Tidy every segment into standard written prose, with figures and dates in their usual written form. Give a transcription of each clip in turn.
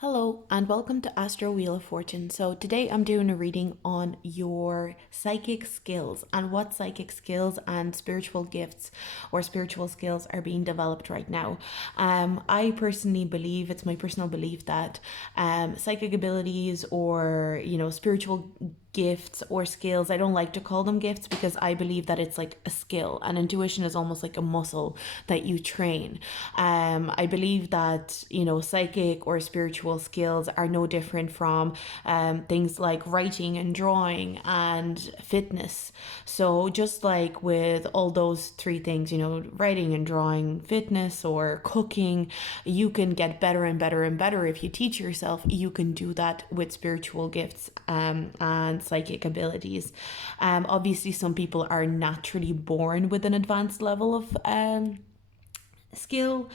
Hello and welcome to Astro Wheel of Fortune. So today I'm doing a reading on your psychic skills and what psychic skills and spiritual gifts or spiritual skills are being developed right now. I personally believe, it's my personal belief that psychic abilities or spiritual gifts or skills, I don't like to call them gifts because I believe that it's like a skill, and intuition is almost like a muscle that you train. I believe that psychic or spiritual skills are no different from things like writing and drawing and fitness. So just like with all those three things, writing and drawing, fitness or cooking, you can get better and better and better if you teach yourself. You can do that with spiritual gifts and psychic abilities. Obviously, some people are naturally born with an advanced level of skill,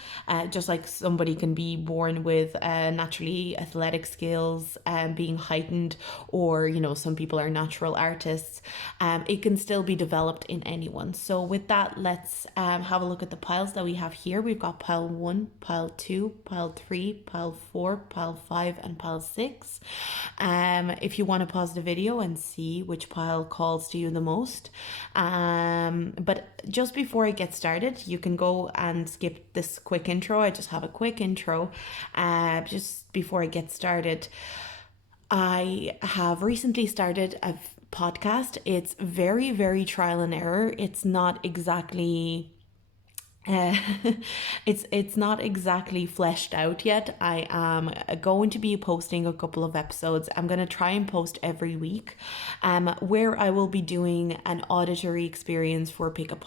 just like somebody can be born with naturally athletic skills being heightened, or some people are natural artists. It can still be developed in anyone. So with that, let's have a look at the piles that we have here. We've got pile 1, pile 2, pile 3, pile 4, pile 5, and pile 6. If you want to pause the video and see which pile calls to you the most, but just before I get started, you can go and skip this quick intro. I just have a quick intro. Just before I get started, I have recently started a podcast. It's very, very trial and error. It's not exactly uh, it's not exactly fleshed out yet. I am going to be posting a couple of episodes. I'm going to try and post every week, where I will be doing an auditory experience for pick a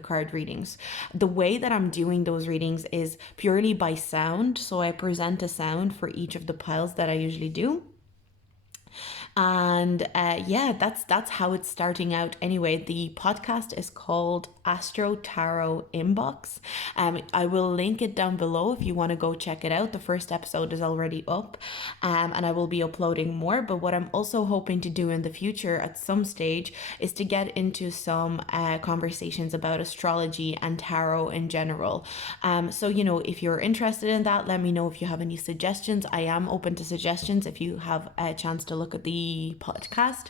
card readings. The way that I'm doing those readings is purely by sound. So I present a sound for each of the piles that I usually do. And yeah, that's how it's starting out. Anyway, the podcast is called Astro Tarot Inbox. I will link it down below if you want to go check it out. The first episode is already up, and I will be uploading more. But what I'm also hoping to do in the future at some stage is to get into some conversations about astrology and tarot in general. So if you're interested in that, let me know. If you have any suggestions, I am open to suggestions if you have a chance to look at the podcast.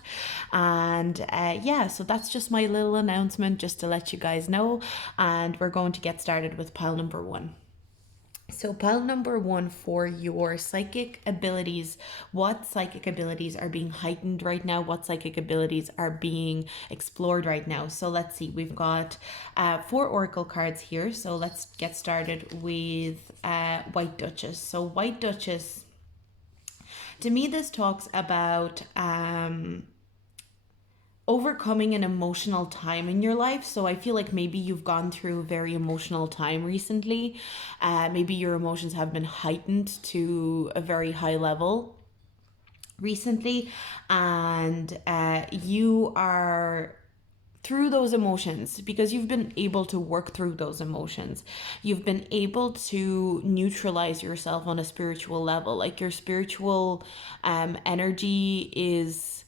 And yeah, so that's just my little announcement just to let you guys know. And we're going to get started with pile number 1. So pile number 1 for your psychic abilities. What psychic abilities are being heightened right now? What psychic abilities are being explored right now? So let's see. We've got 4 oracle cards here. So let's get started with White Duchess. So White Duchess, to me, this talks about overcoming an emotional time in your life. So I feel like maybe you've gone through a very emotional time recently. Maybe your emotions have been heightened to a very high level recently, and you are through those emotions because you've been able to work through those emotions. You've been able to neutralize yourself on a spiritual level. Like your spiritual energy is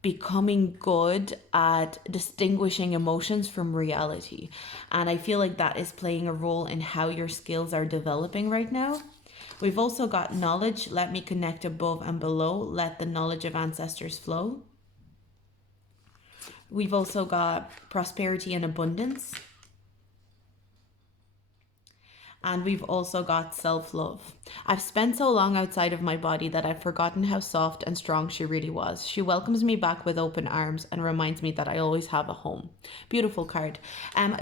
becoming good at distinguishing emotions from reality. And I feel like that is playing a role in how your skills are developing right now. We've also got knowledge. Let me connect above and below. Let the knowledge of ancestors flow. We've also got prosperity and abundance. And we've also got self-love. I've spent so long outside of my body that I've forgotten how soft and strong she really was. She welcomes me back with open arms and reminds me that I always have a home. Beautiful card.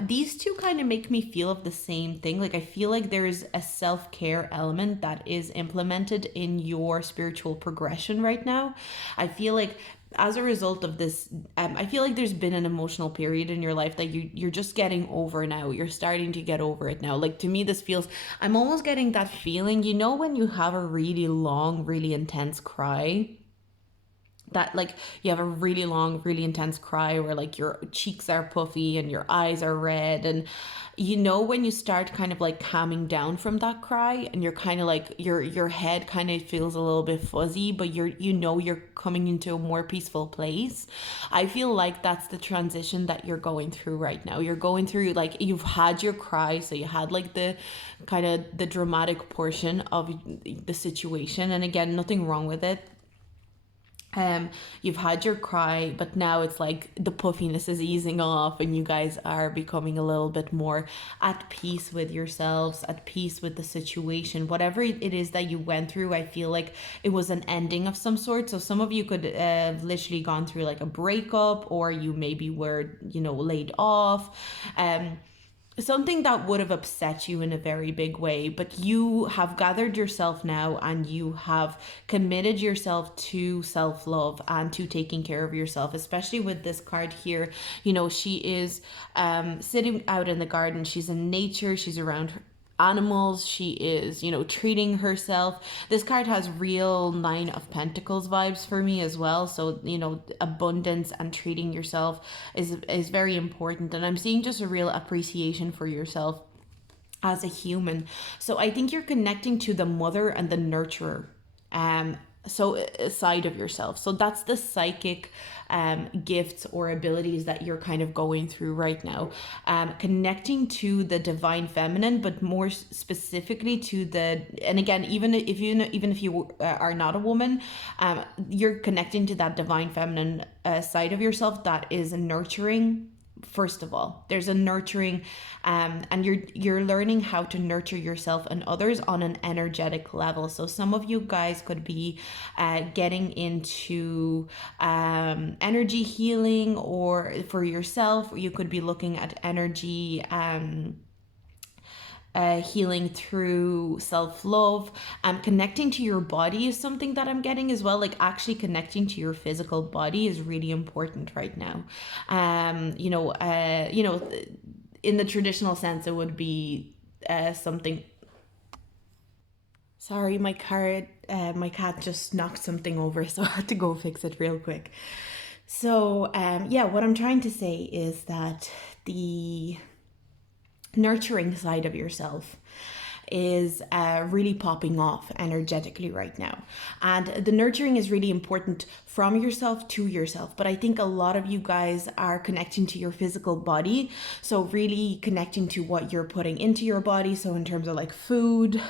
These two kind of make me feel of the same thing. Like I feel like there is a self-care element that is implemented in your spiritual progression right now. I feel like as a result of this, I feel like there's been an emotional period in your life that you're just getting over now. You're starting to get over it now. Like to me, this feels, I'm almost getting that feeling, when you have a really long, really intense cry, that like you have a really long, really intense cry where like your cheeks are puffy and your eyes are red, and when you start kind of like calming down from that cry, and you're kind of like your head kind of feels a little bit fuzzy, but you're coming into a more peaceful place. I feel like that's the transition that you're going through right now. You're going through, like, you've had your cry, so you had like the kind of the dramatic portion of the situation, and again, nothing wrong with it. You've had your cry, but now it's like the puffiness is easing off, and you guys are becoming a little bit more at peace with yourselves, at peace with the situation. Whatever it is that you went through, I feel like it was an ending of some sort. So some of you could have literally gone through like a breakup, or you maybe were, laid off. Something that would have upset you in a very big way, but you have gathered yourself now, and you have committed yourself to self-love and to taking care of yourself, especially with this card here. She is sitting out in the garden, she's in nature, she's around animals, she is treating herself. This card has real Nine of Pentacles vibes for me as well, so abundance and treating yourself is very important, and I'm seeing just a real appreciation for yourself as a human. So I think you're connecting to the mother and the nurturer side of yourself. So that's the psychic gifts or abilities that you're kind of going through right now, connecting to the divine feminine, but more specifically to and again, even if you are not a woman, you're connecting to that divine feminine side of yourself that is nurturing. First of all, there's a nurturing, and you're learning how to nurture yourself and others on an energetic level. So some of you guys could be getting into energy healing, or for yourself, you could be looking at energy healing through self-love. Connecting to your body is something that I'm getting as well. Like, actually connecting to your physical body is really important right now. In the traditional sense, it would be something. Sorry, my cat just knocked something over, so I had to go fix it real quick. So what I'm trying to say is that the nurturing side of yourself is really popping off energetically right now, and the nurturing is really important from yourself to yourself. But I think a lot of you guys are connecting to your physical body, so really connecting to what you're putting into your body. So in terms of like food,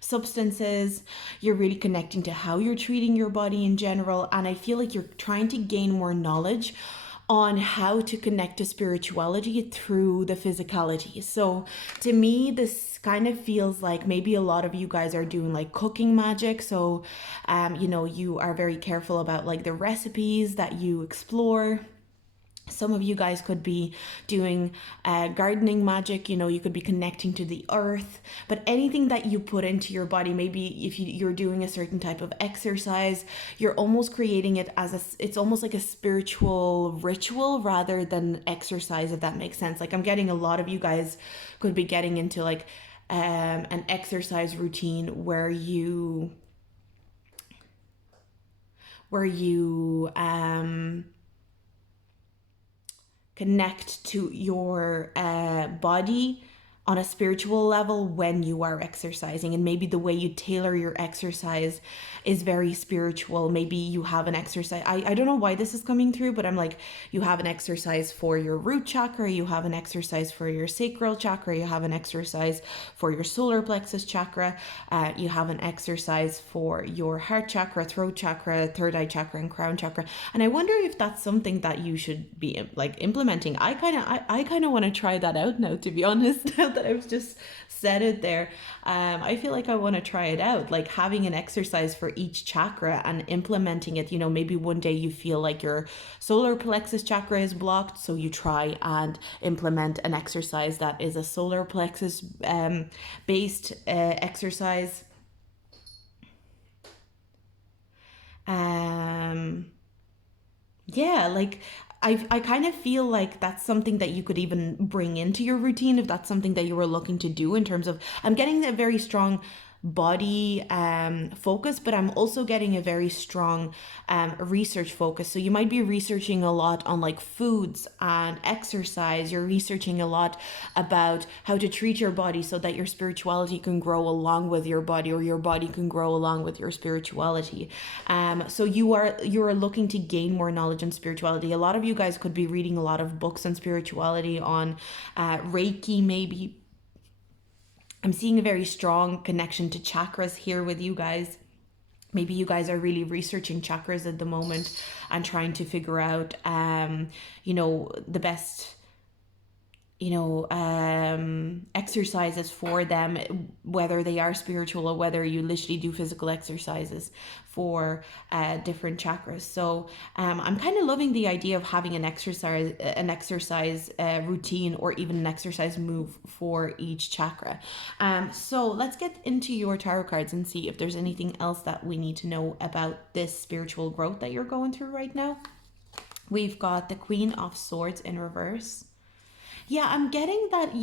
substances, you're really connecting to how you're treating your body in general, and I feel like you're trying to gain more knowledge on how to connect to spirituality through the physicality. So to me, this kind of feels like maybe a lot of you guys are doing like cooking magic. So you are very careful about like the recipes that you explore. Some of you guys could be doing gardening magic. You could be connecting to the earth. But anything that you put into your body, maybe if you're doing a certain type of exercise, you're almost creating it as it's almost like a spiritual ritual rather than exercise, if that makes sense. Like, I'm getting a lot of you guys could be getting into like an exercise routine where you connect to your body on a spiritual level when you are exercising, and maybe the way you tailor your exercise is very spiritual. Maybe you have an exercise, I don't know why this is coming through, but I'm like, you have an exercise for your root chakra, you have an exercise for your sacral chakra, you have an exercise for your solar plexus chakra, you have an exercise for your heart chakra, throat chakra, third eye chakra, and crown chakra. And I wonder if that's something that you should be like implementing. I kind of want to try that out now, to be honest. That I've just said it there. I feel like I want to try it out, like having an exercise for each chakra and implementing it. Maybe one day you feel like your solar plexus chakra is blocked, so you try and implement an exercise that is a solar plexus based exercise. Like I kind of feel like that's something that you could even bring into your routine if that's something that you were looking to do. In terms of, I'm getting a very strong body focus, but I'm also getting a very strong research focus. So you might be researching a lot on like foods and exercise. You're researching a lot about how to treat your body so that your spirituality can grow along with your body, or your body can grow along with your spirituality. So you're looking to gain more knowledge on spirituality. A lot of you guys could be reading a lot of books on spirituality, on Reiki maybe. I'm seeing a very strong connection to chakras here with you guys. Maybe you guys are really researching chakras at the moment and trying to figure out, the best, exercises for them, whether they are spiritual or whether you literally do physical exercises for different chakras. So I'm kind of loving the idea of having an exercise routine, or even an exercise move for each chakra. So let's get into your tarot cards and see if there's anything else that we need to know about this spiritual growth that you're going through right now. We've got the Queen of Swords in reverse. Yeah, I'm getting that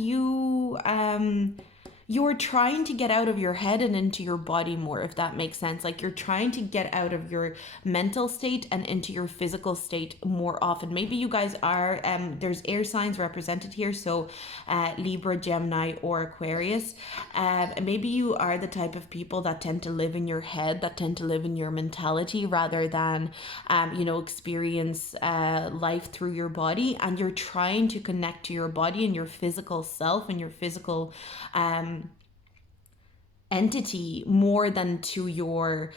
you're trying to get out of your head and into your body more, if that makes sense. Like you're trying to get out of your mental state and into your physical state more often. Maybe you guys are, there's air signs represented here, so Libra, Gemini, or Aquarius. Maybe you are the type of people that tend to live in your head, that tend to live in your mentality rather than, experience life through your body. And you're trying to connect to your body and your physical self and your physical entity more than to your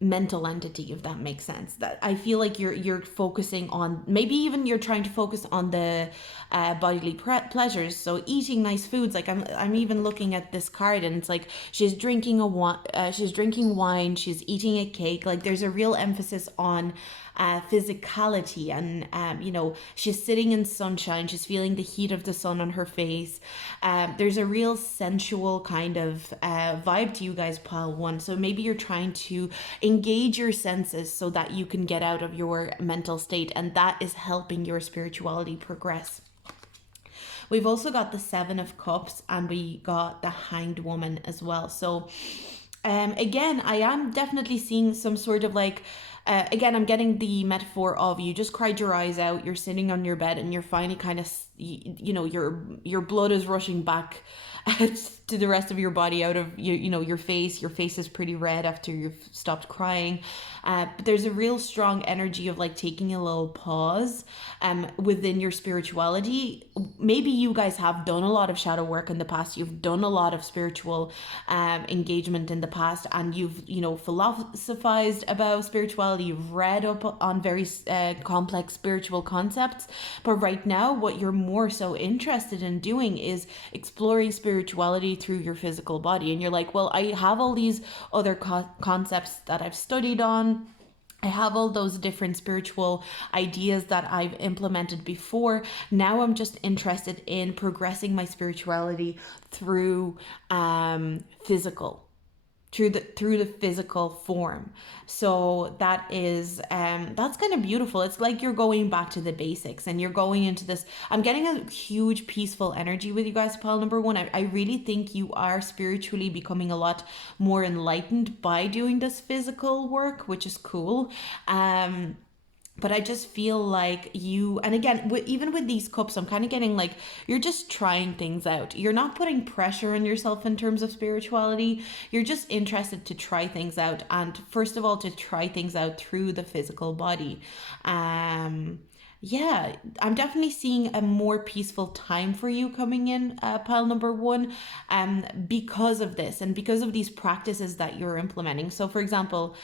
mental entity, if that makes sense. That I feel like you're focusing on, maybe even you're trying to focus on the bodily pleasures, so eating nice foods. Like I'm even looking at this card, and it's like she's drinking wine, she's eating a cake. Like there's a real emphasis on physicality, and she's sitting in sunshine, she's feeling the heat of the sun on her face. There's a real sensual kind of vibe to you guys, pile one. So maybe you're trying to engage your senses so that you can get out of your mental state, and that is helping your spirituality progress. We've also got the Seven of Cups, and we got the Hanged Woman as well. So again, I am definitely seeing some sort of like, again, I'm getting the metaphor of you just cried your eyes out, you're sitting on your bed, and you're finally kind of, your blood is rushing back to the rest of your body out of your face. Your face is pretty red after you've stopped crying. But there's a real strong energy of like taking a little pause within your spirituality. Maybe you guys have done a lot of shadow work in the past. You've done a lot of spiritual engagement in the past, and you've philosophized about spirituality. You've read up on very complex spiritual concepts. But right now, what you're more so interested in doing is exploring spirituality through your physical body. And you're like, well, I have all these other concepts that I've studied on. I have all those different spiritual ideas that I've implemented before. Now I'm just interested in progressing my spirituality through through the physical form. So that is that's kind of beautiful. It's like you're going back to the basics, and you're going into this. I'm getting a huge peaceful energy with you guys, pile number one. I really think you are spiritually becoming a lot more enlightened by doing this physical work, which is cool. But I just feel like you, and again, even with these cups, I'm kind of getting like you're just trying things out. You're not putting pressure on yourself in terms of spirituality. You're just interested to try things out, and first of all, to try things out through the physical body. Yeah, I'm definitely seeing a more peaceful time for you coming in, pile number one, because of this and because of these practices that you're implementing. So, for example,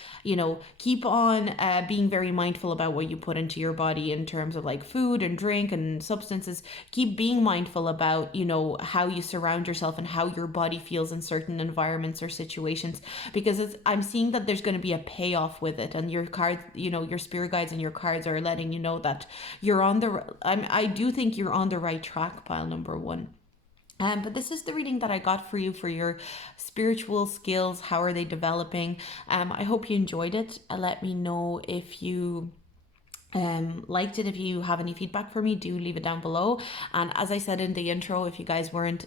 keep on being very mindful about what you put into your body in terms of like food and drink and substances. Keep being mindful about, how you surround yourself and how your body feels in certain environments or situations, because I'm seeing that there's going to be a payoff with it. And your cards, your spirit guides and your cards are letting you know that you're on I do think you're on the right track, pile number one. But this is the reading that I got for you for your spiritual skills. How are they developing? I hope you enjoyed it. Let me know if you liked it. If you have any feedback for me, do leave it down below. And as I said in the intro, if you guys weren't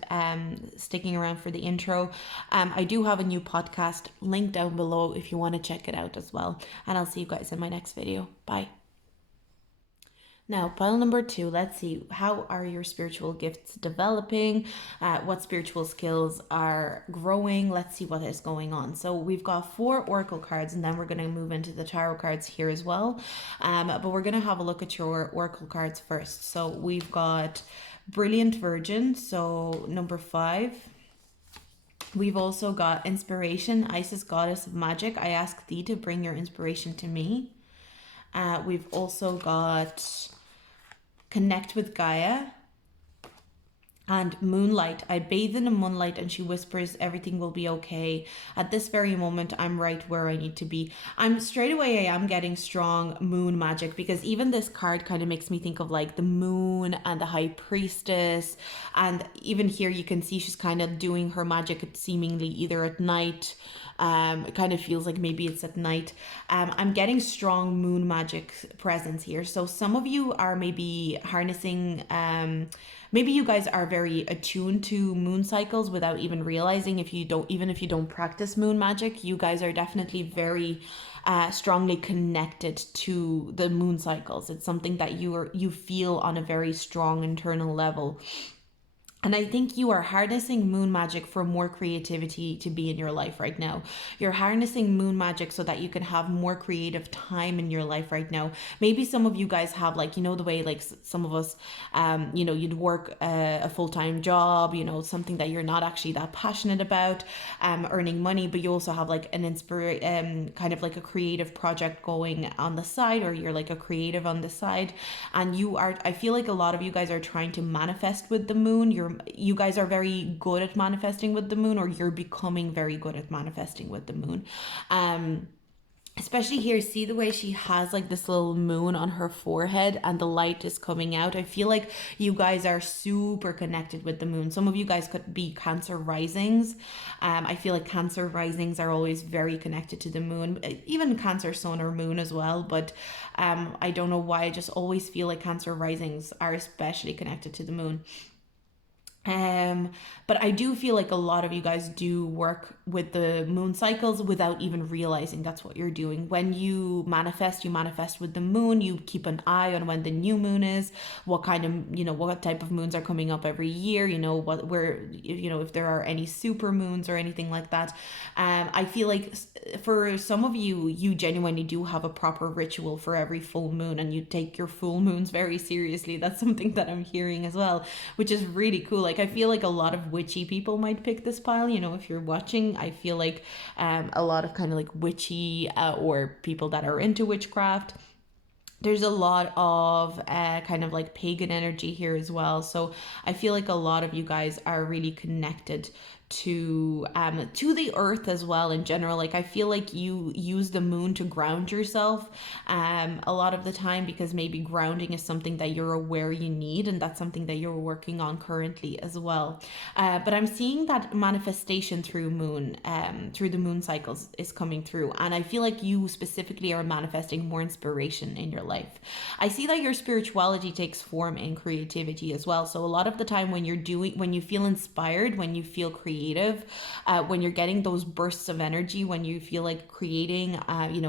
sticking around for the intro, I do have a new podcast link down below if you want to check it out as well. And I'll see you guys in my next video. Bye. Now, pile number 2, let's see, how are your spiritual gifts developing? What spiritual skills are growing? Let's see what is going on. So we've got 4 oracle cards, and then we're going to move into the tarot cards here as well. But we're going to have a look at your oracle cards first. So we've got Brilliant Virgin, so number 5. We've also got Inspiration, Isis, Goddess of Magic. I ask thee to bring your inspiration to me. We've also got Connect with Gaia and Moonlight. I bathe in the moonlight and she whispers everything will be okay. At this very moment, I'm right where I need to be. Straight away, I am getting strong moon magic, because even this card kind of makes me think of like the moon and the high priestess. And even here you can see she's kind of doing her magic seemingly either at night. It kind of feels like maybe it's at night. I'm getting strong moon magic presence here. So some of you are maybe harnessing, maybe you guys are very attuned to moon cycles without even realizing. If you don't practice moon magic, you guys are definitely very strongly connected to the moon cycles. It's something that you feel on a very strong internal level. And I think you are harnessing moon magic for more creativity to be in your life right now. You're harnessing moon magic so that you can have more creative time in your life right now. Maybe some of you guys have, like, the way like some of us, you'd work a full-time job, something that you're not actually that passionate about, earning money, but you also have like an kind of like a creative project going on the side, or you're like a creative on the side. And I feel like a lot of you guys are trying to manifest with the moon. You guys are very good at manifesting with the moon, or you're becoming very good at manifesting with the moon. Especially here, see the way she has like this little moon on her forehead and the light is coming out. I feel like you guys are super connected with the moon. Some of you guys could be Cancer risings. I feel like Cancer risings are always very connected to the moon, even Cancer sun or moon as well. But I don't know why, I just always feel like Cancer risings are especially connected to the moon. But I do feel like a lot of you guys do work with the moon cycles without even realizing that's what you're doing. When you manifest with the moon. You keep an eye on when the new moon is, what kind of, what type of moons are coming up every year, if there are any super moons or anything like that. I feel like for some of you, you genuinely do have a proper ritual for every full moon, and you take your full moons very seriously. That's something that I'm hearing as well, which is really cool. Like, I feel like a lot of witchy people might pick this pile, if you're watching. I feel like a lot of kind of like witchy or people that are into witchcraft. There's a lot of kind of like pagan energy here as well. So I feel like a lot of you guys are really connected to the earth as well in general. Like, I feel like you use the moon to ground yourself a lot of the time, because maybe grounding is something that you're aware you need, and that's something that you're working on currently as well. But I'm seeing that manifestation through the moon cycles is coming through, and I feel like you specifically are manifesting more inspiration in your life. I see that your spirituality takes form in creativity as well. So a lot of the time when you feel inspired, when you feel creative, when you're getting those bursts of energy, when you feel like creating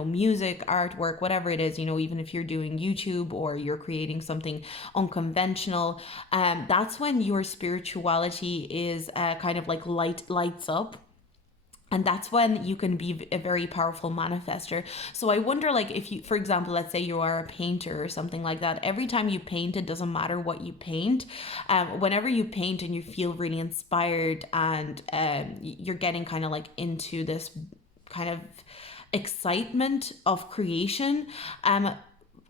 music, artwork, whatever it is, even if you're doing YouTube or you're creating something unconventional, that's when your spirituality is kind of like lights up. And that's when you can be a very powerful manifester. So I wonder, like, if you, for example, let's say you are a painter or something like that. Every time you paint, it doesn't matter what you paint. Whenever you paint and you feel really inspired, and you're getting kind of like into this kind of excitement of creation,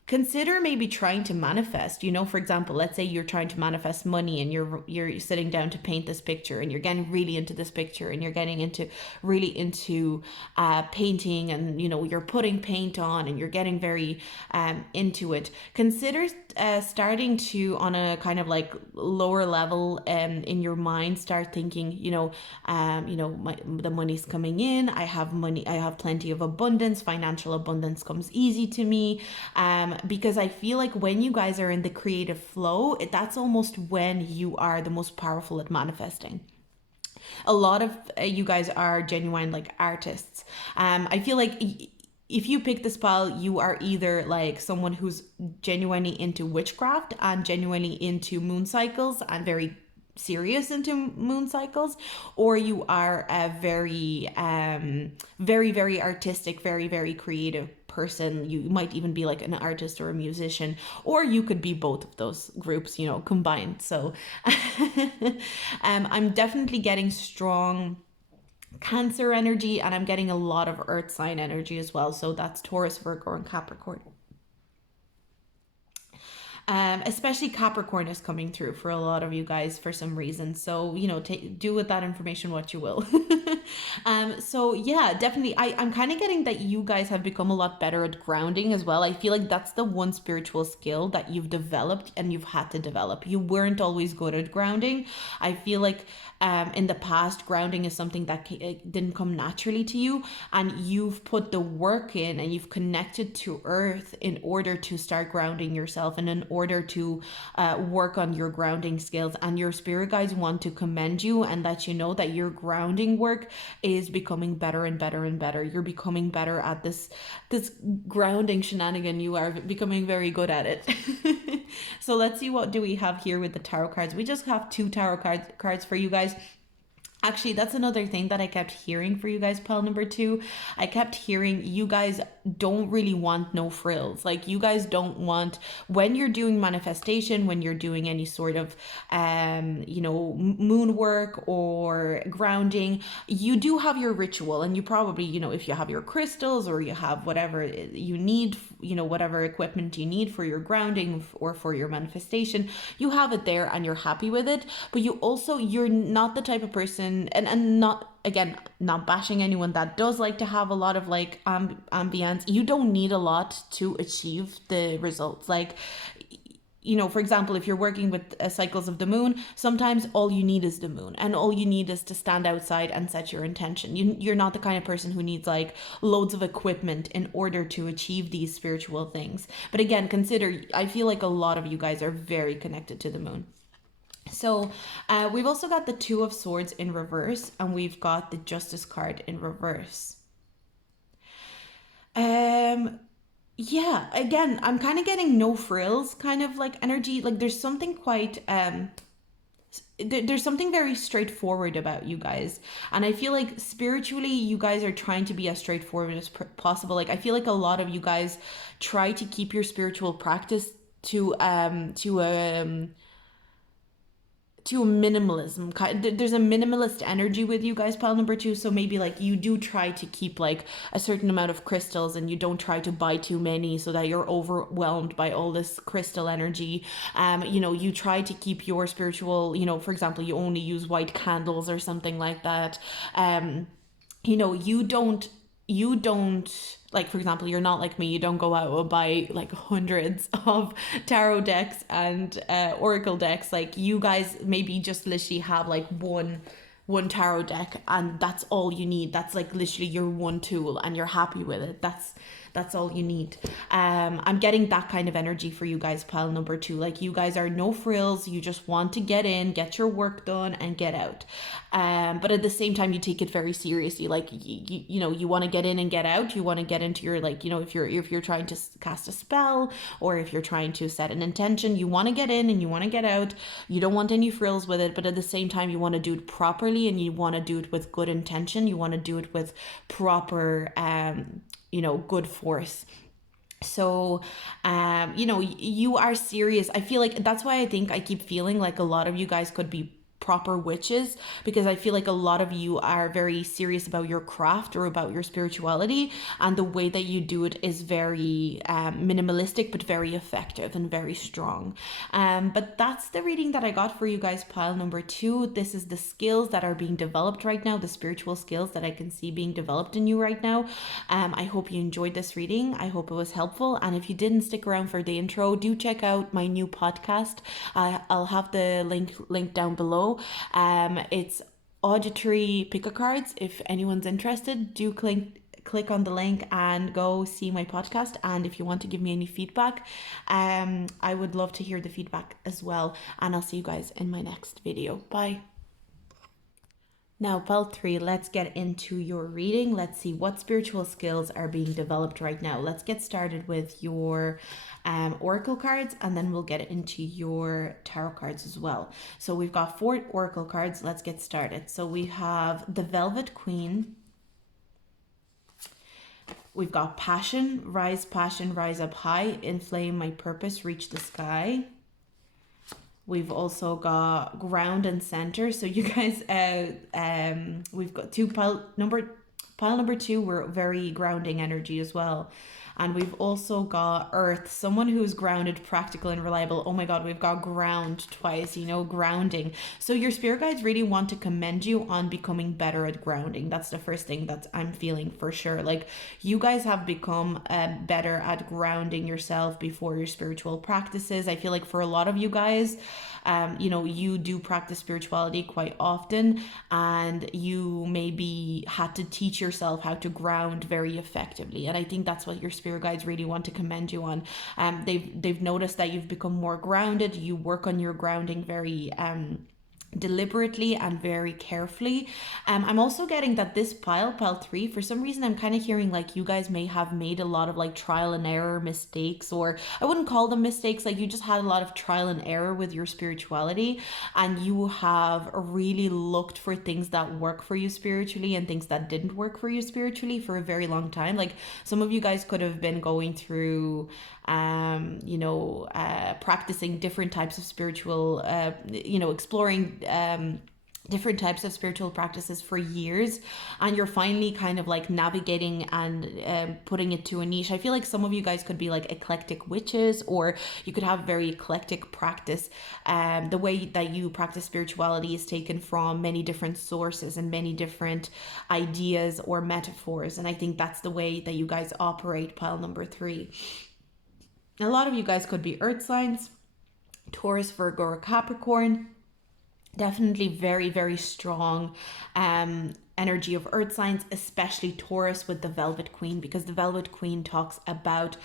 consider maybe trying to manifest, for example, let's say you're trying to manifest money, and you're sitting down to paint this picture, and you're getting really into this picture, and you're getting really into painting, and you're putting paint on, and you're getting very into it. Consider starting to, on a kind of like lower level in your mind, start thinking, the money's coming in, I have money, I have plenty of abundance, financial abundance comes easy to me. because I feel like when you guys are in the creative flow, that's almost when you are the most powerful at manifesting. A lot of you guys are genuine like artists. I feel like if you pick the spell, you are either like someone who's genuinely into witchcraft and genuinely into moon cycles and very serious into moon cycles, or you are a very artistic, very creative person. You might even be like an artist or a musician, or you could be both of those groups, combined. So I'm definitely getting strong Cancer energy, and I'm getting a lot of earth sign energy as well. So that's Taurus, Virgo, and Capricorn. Especially Capricorn is coming through for a lot of you guys for some reason. So, do with that information what you will. So yeah, definitely. I'm kind of getting that you guys have become a lot better at grounding as well. I feel like that's the one spiritual skill that you've developed and you've had to develop. You weren't always good at grounding. I feel like in the past, grounding is something that didn't come naturally to you, and you've put the work in and you've connected to earth in order to start grounding yourself and in order to work on your grounding skills. And your spirit guides want to commend you and let you know that your grounding work is becoming better and better and better. You're becoming better at this grounding shenanigan. You are becoming very good at it. So let's see, what do we have here with the tarot cards. We just have two tarot cards for you guys. Actually, that's another thing that I kept hearing for you guys, pile number 2. I kept hearing you guys don't really want no frills. Like, you guys don't want, when you're doing manifestation, when you're doing any sort of, moon work or grounding, you do have your ritual, and you probably, if you have your crystals or you have whatever you need, whatever equipment you need for your grounding or for your manifestation, you have it there and you're happy with it. But you're not the type of person, and not, again, not bashing anyone that does like to have a lot of like ambience. You don't need a lot to achieve the results. Like, for example, if you're working with cycles of the moon, sometimes all you need is the moon, and all you need is to stand outside and set your intention. You're not the kind of person who needs like loads of equipment in order to achieve these spiritual things. But again, I feel like a lot of you guys are very connected to the moon. So we've also got the Two of Swords in reverse, and we've got the Justice card in reverse. Yeah, again, I'm kind of getting no frills kind of like energy. Like, there's something quite there's something very straightforward about you guys, and I feel like spiritually you guys are trying to be as straightforward as possible. Like, I feel like a lot of you guys try to keep your spiritual practice to a minimalism. There's a minimalist energy with you guys, pile number 2. So maybe like you do try to keep like a certain amount of crystals, and you don't try to buy too many so that you're overwhelmed by all this crystal energy. You try to keep your spiritual, for example, you only use white candles or something like that. You don't, like, for example, you're not like me. You don't go out and buy like hundreds of tarot decks and oracle decks. Like, you guys maybe just literally have like one tarot deck, and that's all you need. That's like literally your one tool, and you're happy with it. That's all you need. I'm getting that kind of energy for you guys, pile number 2. Like, you guys are no frills. You just want to get in, get your work done, and get out. But at the same time, you take it very seriously. Like, you want to get in and get out. You want to get into your, like, if you're trying to cast a spell, or if you're trying to set an intention, you want to get in and you want to get out. You don't want any frills with it, but at the same time, you want to do it properly, and you want to do it with good intention. You want to do it with proper good force. So you are serious. I feel like that's why I think I keep feeling like a lot of you guys could be proper witches, because I feel like a lot of you are very serious about your craft or about your spirituality, and the way that you do it is very minimalistic but very effective and very strong. But that's the reading that I got for you guys, pile number 2. This is the skills that are being developed right now, the spiritual skills that I can see being developed in you right now. I hope you enjoyed this reading. I hope it was helpful, and if you didn't stick around for the intro, do check out my new podcast. I'll have the link down below. It's auditory pick-a-cards. If anyone's interested, do click click on the link and go see my podcast. And if you want to give me any feedback, I would love to hear the feedback as well. And I'll see you guys in my next video. Bye. Now, pile 3, let's get into your reading. Let's see what spiritual skills are being developed right now. Let's get started with your oracle cards, and then we'll get into your tarot cards as well. So we've got 4 oracle cards. Let's get started. So we have the Velvet Queen. We've got Passion, rise up high, inflame my purpose, reach the sky. We've also got ground and center. So you guys, we've got pile number 2, we're very grounding energy as well. And we've also got earth, someone who's grounded, practical, and reliable. Oh my God, we've got ground twice, grounding. So your spirit guides really want to commend you on becoming better at grounding. That's the first thing that I'm feeling for sure. Like, you guys have become better at grounding yourself before your spiritual practices. I feel like for a lot of you guys, you do practice spirituality quite often, and you maybe had to teach yourself how to ground very effectively. And I think that's what your spirit guides really want to commend you on. They've noticed that you've become more grounded. You work on your grounding very deliberately and very carefully. I'm also getting that this pile 3, for some reason I'm kind of hearing like you guys may have made a lot of like trial and error mistakes, or I wouldn't call them mistakes, like you just had a lot of trial and error with your spirituality, and you have really looked for things that work for you spiritually and things that didn't work for you spiritually for a very long time. Like, some of you guys could have been going through practicing different types of spiritual, exploring different types of spiritual practices for years, and you're finally kind of like navigating and putting it to a niche. I feel like some of you guys could be like eclectic witches, or you could have very eclectic practice. The way that you practice spirituality is taken from many different sources and many different ideas or metaphors, and I think that's the way that you guys operate, pile number 3. A lot of you guys could be earth signs, Taurus, Virgo, or Capricorn. Definitely very, very strong energy of earth signs, especially Taurus with the Velvet Queen, because the Velvet Queen talks about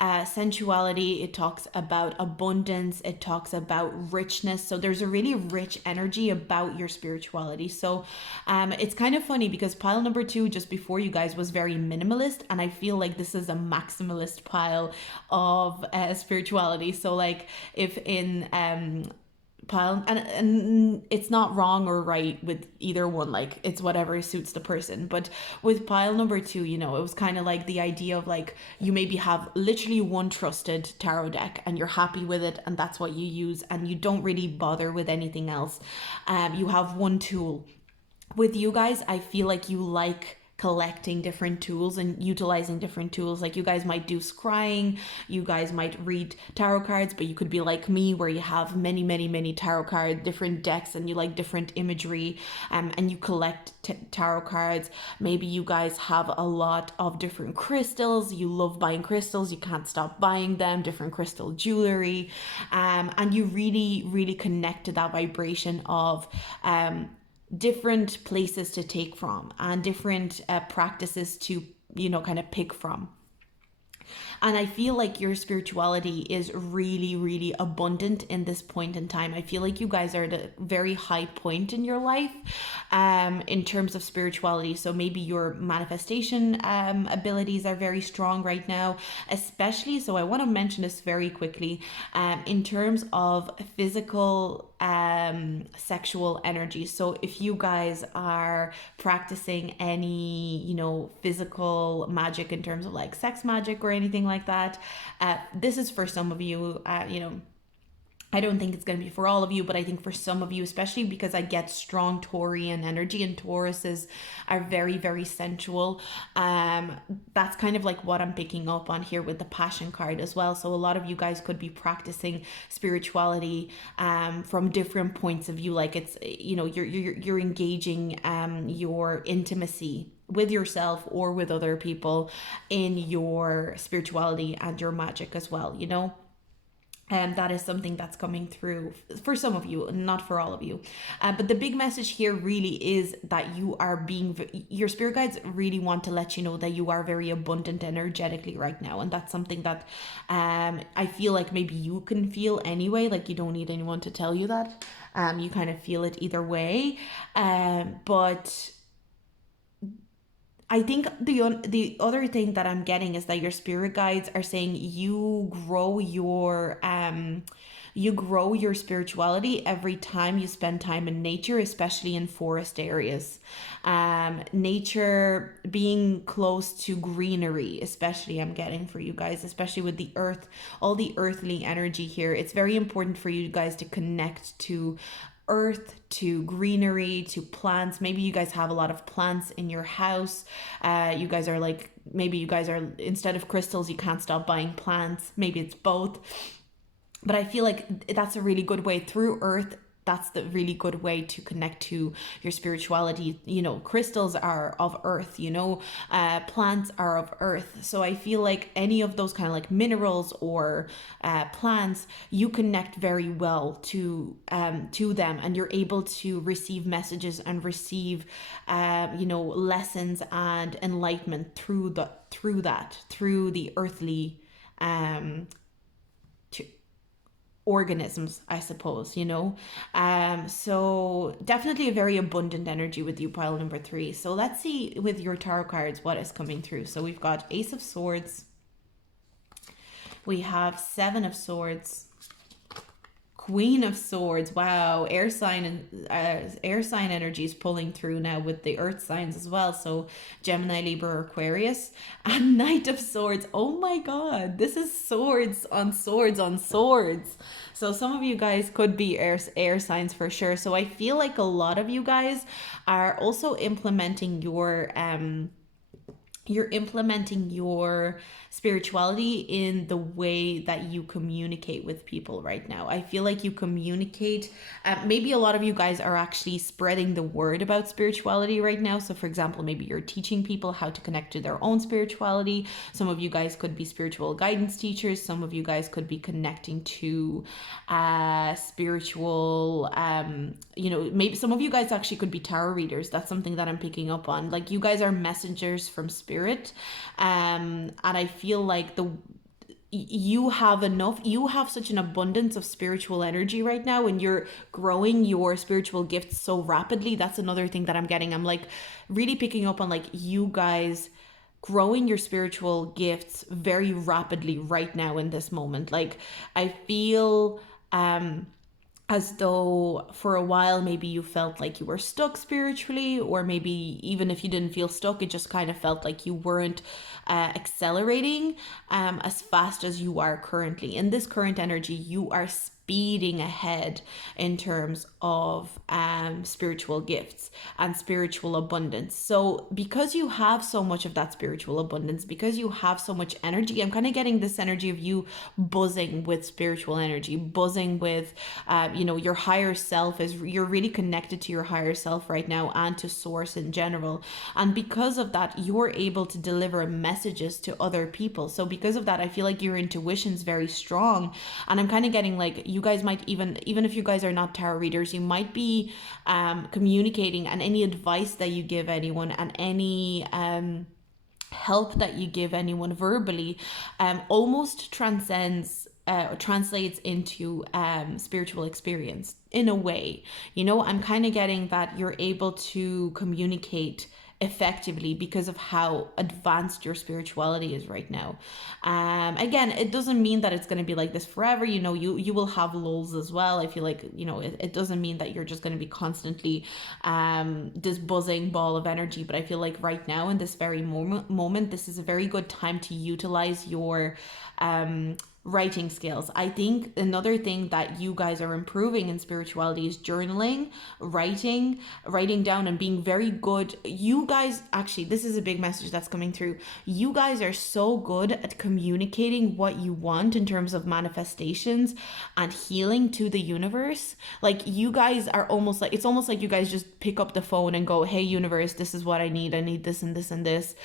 sensuality, it talks about abundance, it talks about richness. So there's a really rich energy about your spirituality. So it's kind of funny because pile number 2 just before you guys was very minimalist, and I feel like this is a maximalist pile of spirituality. So like, if in pile, and it's not wrong or right with either one, like it's whatever suits the person, but with pile number 2, it was kind of like the idea of like, you maybe have literally one trusted tarot deck and you're happy with it, and that's what you use, and you don't really bother with anything else. You have one tool. With you guys, I feel like you like collecting different tools and utilizing different tools. Like, you guys might do scrying, you guys might read tarot cards, but you could be like me where you have many tarot card, different decks, and you like different imagery, and you collect tarot cards. Maybe you guys have a lot of different crystals, you love buying crystals, you can't stop buying them, different crystal jewelry, and you really connect to that vibration of different places to take from and different practices to kind of pick from. And I feel like your spirituality is really abundant in this point in time. I feel like you guys are at a very high point in your life in terms of spirituality. So maybe your manifestation abilities are very strong right now, especially. So I want to mention this very quickly in terms of physical sexual energy. So if you guys are practicing any physical magic in terms of like sex magic or anything like that, this is for some of you. I don't think it's going to be for all of you, but I think for some of you, especially because I get strong Taurian energy, and Tauruses are very sensual. That's kind of like what I'm picking up on here with the Passion card as well. So a lot of you guys could be practicing spirituality from different points of view. Like, it's you're engaging your intimacy with yourself or with other people in your spirituality and your magic as well. And that is something that's coming through for some of you, not for all of you. But the big message here really is that you are being, your spirit guides really want to let you know that you are very abundant energetically right now. And that's something that I feel like maybe you can feel anyway. Like you don't need anyone to tell you that. You kind of feel it either way. But I think the other thing that I'm getting is that your spirit guides are saying you grow your spirituality every time you spend time in nature, especially in forest areas. Nature, being close to greenery, especially I'm getting for you guys, especially with the earth, all the earthly energy here. It's very important for you guys to connect to earth, to greenery, to plants. Maybe you guys have a lot of plants in your house. You guys are like, maybe you guys are, instead of crystals, you can't stop buying plants. Maybe it's both. But I feel like that's a really good way through earth. That's the really good way to connect to your spirituality. You know, crystals are of earth, you know, plants are of earth. So I feel like any of those kind of like minerals or plants, you connect very well to them, and you're able to receive messages and receive you know, lessons and enlightenment through the earthly organisms, I suppose, you know. So definitely a very abundant energy with you, pile number 3. So let's see with your tarot cards what is coming through. So we've got Ace of Swords, we have 7 of Swords, Queen of Swords. Wow, air sign energy is pulling through now with the earth signs as well. So Gemini, Libra, Aquarius, and Knight of Swords. Oh my god, this is swords on swords on swords. So some of you guys could be air signs for sure. So I feel like a lot of you guys are also implementing your spirituality in the way that you communicate with people right now. I feel like you communicate, maybe a lot of you guys are actually spreading the word about spirituality right now. So for example, maybe you're teaching people how to connect to their own spirituality. Some of you guys could be spiritual guidance teachers. Some of you guys could be connecting to spiritual, you know, maybe some of you guys actually could be tarot readers. That's something that I'm picking up on. Like you guys are messengers from spirit. And I feel like you have such an abundance of spiritual energy right now, and you're growing your spiritual gifts so rapidly. That's another thing that I'm getting. I'm like really picking up on like you guys growing your spiritual gifts very rapidly right now in this moment. Like I feel as though for a while maybe you felt like you were stuck spiritually, or maybe even if you didn't feel stuck, it just kind of felt like you weren't accelerating as fast as you are currently. In this current energy, you are speeding ahead in terms of spiritual gifts and spiritual abundance. So because you have so much of that spiritual abundance, because you have so much energy, I'm kind of getting this energy of you buzzing with spiritual energy, buzzing with you know, your higher self. You're really connected to your higher self right now and to source in general. And because of that, you're able to deliver messages to other people. So because of that, I feel like your intuition's very strong. And I'm kind of getting like you guys might even if you guys are not tarot readers, you might be communicating, and any advice that you give anyone and any help that you give anyone verbally almost translates into spiritual experience in a way. You know, I'm kind of getting that you're able to communicate effectively because of how advanced your spirituality is right now. Again, it doesn't mean that it's going to be like this forever. You know, you will have lulls as well. I feel like, you know, it doesn't mean that you're just going to be constantly this buzzing ball of energy. But I feel like right now in this very moment, this is a very good time to utilize your writing skills. I think another thing that you guys are improving in spirituality is journaling, writing down, and being very good. You guys, actually, this is a big message that's coming through. You guys are so good at communicating what you want in terms of manifestations and healing to the universe. Like you guys are almost like, it's almost like you guys just pick up the phone and go, hey universe, this is what I need this and this and this.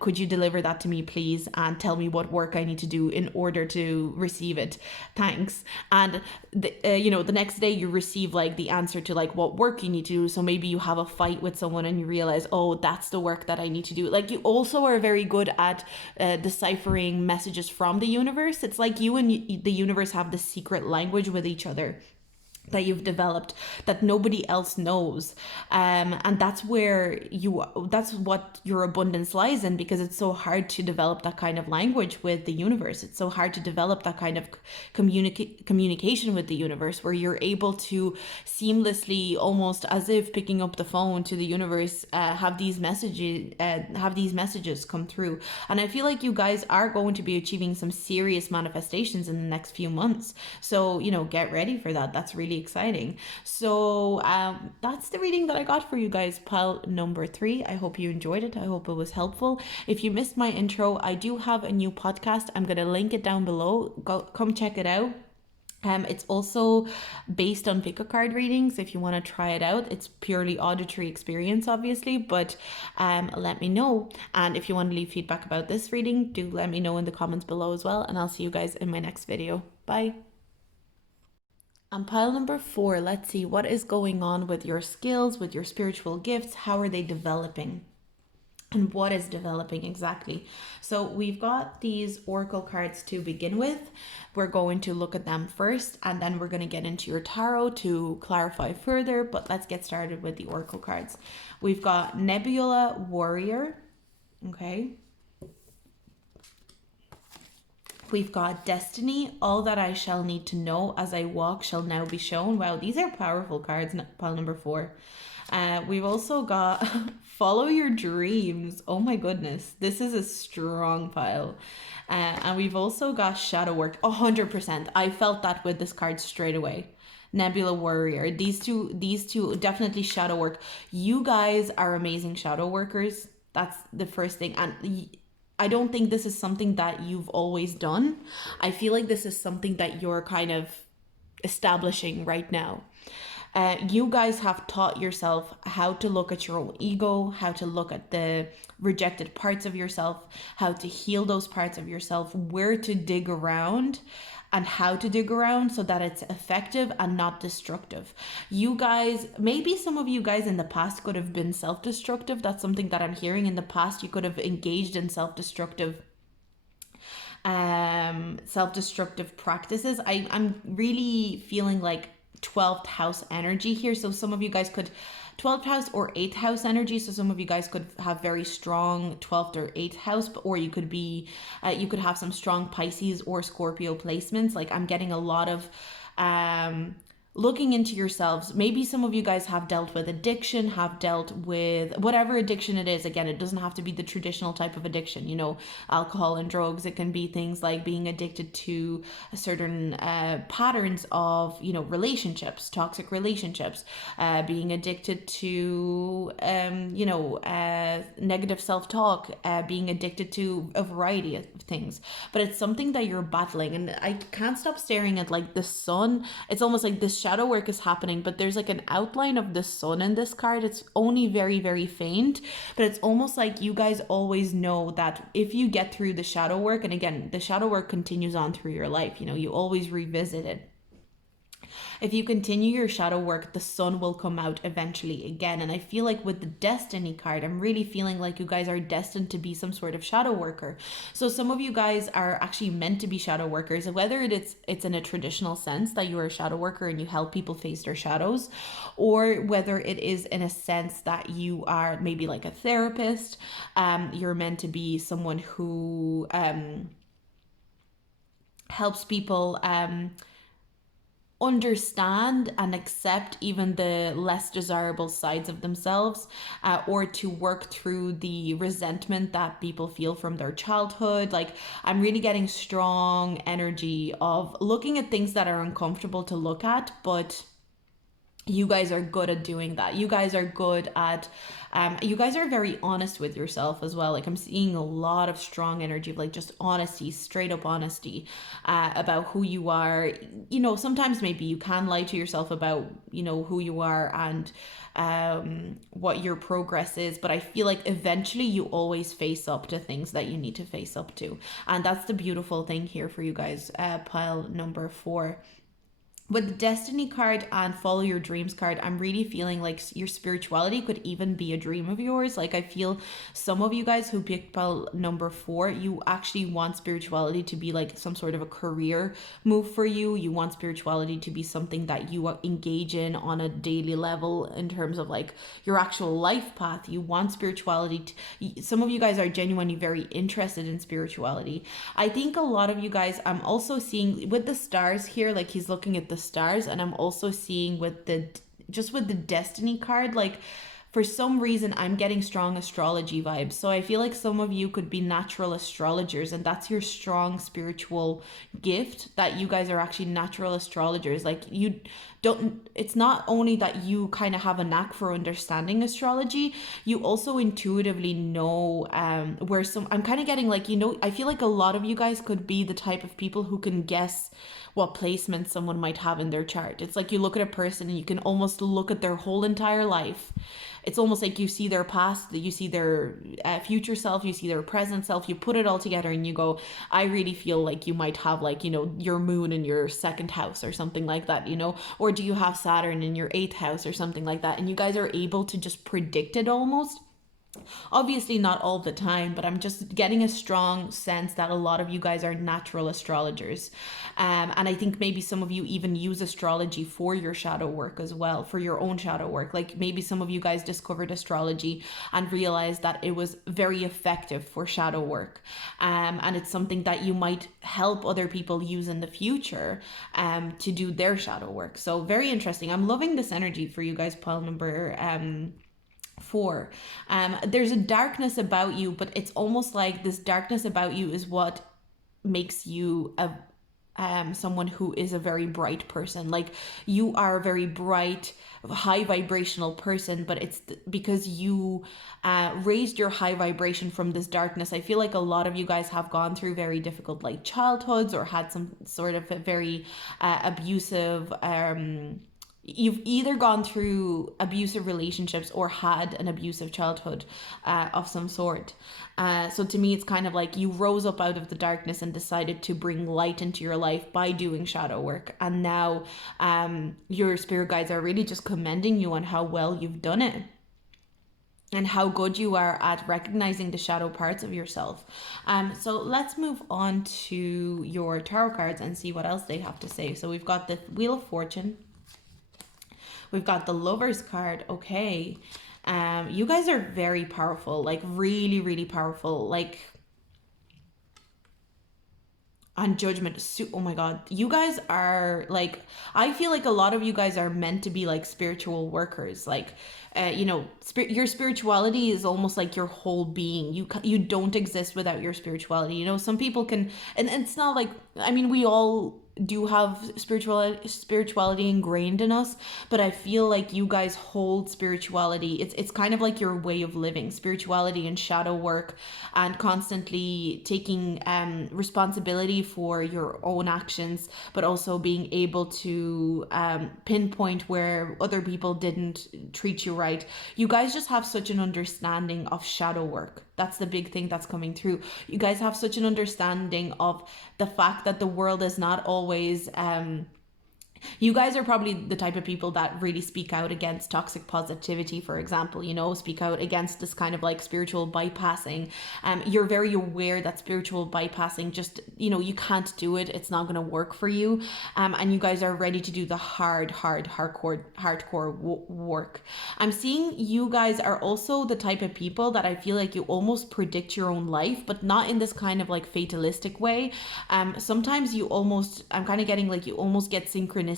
Could you deliver that to me please, and tell me what work I need to do in order order to receive it. Thanks. And the next day you receive like the answer to like what work you need to do. So maybe you have a fight with someone and you realize, oh, that's the work that I need to do. Like, you also are very good at deciphering messages from the universe. It's like you and the universe have this secret language with each other that you've developed that nobody else knows, and that's what your abundance lies in, because it's so hard to develop that kind of language with the universe. It's so hard to develop that kind of communication with the universe, where you're able to seamlessly, almost as if picking up the phone to the universe, have these messages come through. And I feel like you guys are going to be achieving some serious manifestations in the next few months, so get ready for that. That's really exciting. So that's the reading that I got for you guys, pile number 3. I hope you enjoyed it. I hope it was helpful. If you missed my intro, I do have a new podcast. I'm going to link it down below. Come check it out. It's also based on pick a card readings. If you want to try it out, it's purely auditory experience, obviously, but let me know. And if you want to leave feedback about this reading, do let me know in the comments below as well. And I'll see you guys in my next video. Bye. On pile number 4, let's see what is going on with your skills, with your spiritual gifts. How are they developing? And what is developing exactly? So we've got these oracle cards to begin with. We're going to look at them first, and then we're going to get into your tarot to clarify further. But let's get started with the oracle cards. We've got Nebula Warrior. Okay. We've got Destiny. All that I shall need to know as I walk shall now be shown. Wow, these are powerful cards. Pile number 4. We've also got Follow Your Dreams. Oh my goodness, this is a strong pile. And we've also got Shadow Work. 100%. I felt that with this card straight away. Nebula Warrior. These two definitely shadow work. You guys are amazing shadow workers. That's the first thing. And I don't think this is something that you've always done. I feel like this is something that you're kind of establishing right now. You guys have taught yourself how to look at your own ego, how to look at the rejected parts of yourself, how to heal those parts of yourself, where to dig around, and how to dig around so that it's effective and not destructive. You guys, maybe some of you guys in the past could have been self-destructive. That's something that I'm hearing. In the past, you could have engaged in self-destructive practices. I'm really feeling like 12th house energy here. So some of you guys could 12th house or 8th house energy. So some of you guys could have very strong 12th or 8th house, or you could be, you could have some strong Pisces or Scorpio placements. Like, I'm getting a lot of, looking into yourselves. Maybe some of you guys have dealt with addiction, have dealt with whatever addiction it is. Again, it doesn't have to be the traditional type of addiction, alcohol and drugs. It can be things like being addicted to a certain patterns of, relationships, toxic relationships, being addicted to, negative self-talk, being addicted to a variety of things. But it's something that you're battling. And I can't stop staring at like the sun. It's almost like this shadow work is happening, but there's like an outline of the sun in this card. It's only very, very faint, but it's almost like you guys always know that if you get through the shadow work, and again, the shadow work continues on through your life, you always revisit it. If you continue your shadow work, the sun will come out eventually again. And I feel like with the Destiny card, I'm really feeling like you guys are destined to be some sort of shadow worker. So some of you guys are actually meant to be shadow workers, whether it's in a traditional sense that you are a shadow worker and you help people face their shadows, or whether it is in a sense that you are maybe like a therapist. You're meant to be someone who helps people understand and accept even the less desirable sides of themselves, or to work through the resentment that people feel from their childhood. Like, I'm really getting strong energy of looking at things that are uncomfortable to look at, but You guys are good at doing that. You guys are good at you guys are very honest with yourself as well. Like I'm seeing a lot of strong energy of like just honesty, straight up honesty about who you are. You know, sometimes maybe you can lie to yourself about, you know, who you are and what your progress is, but I feel like eventually you always face up to things that you need to face up to. And that's the beautiful thing here for you guys, pile number 4. With the destiny card and follow your dreams card, I'm really feeling like your spirituality could even be a dream of yours. Like I feel some of you guys who picked pile number 4, you actually want spirituality to be like some sort of a career move for you. You want spirituality to be something that you engage in on a daily level in terms of like your actual life path. You want spirituality some of you guys are genuinely very interested in spirituality. I think a lot of you guys, I'm also seeing with the stars here, like he's looking at the stars, and I'm also seeing with the destiny card, like for some reason I'm getting strong astrology vibes. So I feel like some of you could be natural astrologers, and that's your strong spiritual gift, that you guys are actually natural astrologers. Like you don't, it's not only that you kind of have a knack for understanding astrology, you also intuitively know where some, I'm kind of getting like, you know, I feel like a lot of you guys could be the type of people who can guess what placement someone might have in their chart. It's like you look at a person and you can almost look at their whole entire life. It's almost like you see their past, you see their future self, you see their present self, you put it all together and you go, I really feel like you might have like, you know, your moon in your 2nd house or something like that, you know, or do you have Saturn in your 8th house or something like that? And you guys are able to just predict it almost. Obviously not all the time, but I'm just getting a strong sense that a lot of you guys are natural astrologers. And I think maybe some of you even use astrology for your shadow work as well, for your own shadow work. Like maybe some of you guys discovered astrology and realized that it was very effective for shadow work. And it's something that you might help other people use in the future to do their shadow work. So very interesting. I'm loving this energy for you guys, pile number 4. There's a darkness about you, but it's almost like this darkness about you is what makes you a someone who is a very bright person. Like you are a very bright, high vibrational person, but it's because you raised your high vibration from this darkness. I feel like a lot of you guys have gone through very difficult like childhoods or had some sort of a very abusive you've either gone through abusive relationships or had an abusive childhood of some sort. So to me, it's kind of like you rose up out of the darkness and decided to bring light into your life by doing shadow work. And now your spirit guides are really just commending you on how well you've done it and how good you are at recognizing the shadow parts of yourself. So let's move on to your tarot cards and see what else they have to say. So we've got the Wheel of Fortune. We've got the Lover's card. Okay. You guys are very powerful, like really, really powerful. Like, on Judgment. Oh my God. You guys are like, I feel like a lot of you guys are meant to be like spiritual workers. Like, you know, your spirituality is almost like your whole being. You don't exist without your spirituality. You know, some people can, and it's not like, I mean, we all do have spirituality ingrained in us, but I feel like you guys hold spirituality. It's kind of like your way of living, spirituality and shadow work, and constantly taking responsibility for your own actions, but also being able to pinpoint where other people didn't treat you right. You guys just have such an understanding of shadow work. That's the big thing that's coming through. You guys have such an understanding of the fact that the world is not always you guys are probably the type of people that really speak out against toxic positivity, for example, you know, speak out against this kind of like spiritual bypassing. You're very aware that spiritual bypassing just, you know, you can't do it. It's not going to work for you. And you guys are ready to do the hardcore work. I'm seeing you guys are also the type of people that I feel like you almost predict your own life, but not in this kind of like fatalistic way. Sometimes you almost, I'm kind of getting like you almost get synchronicity,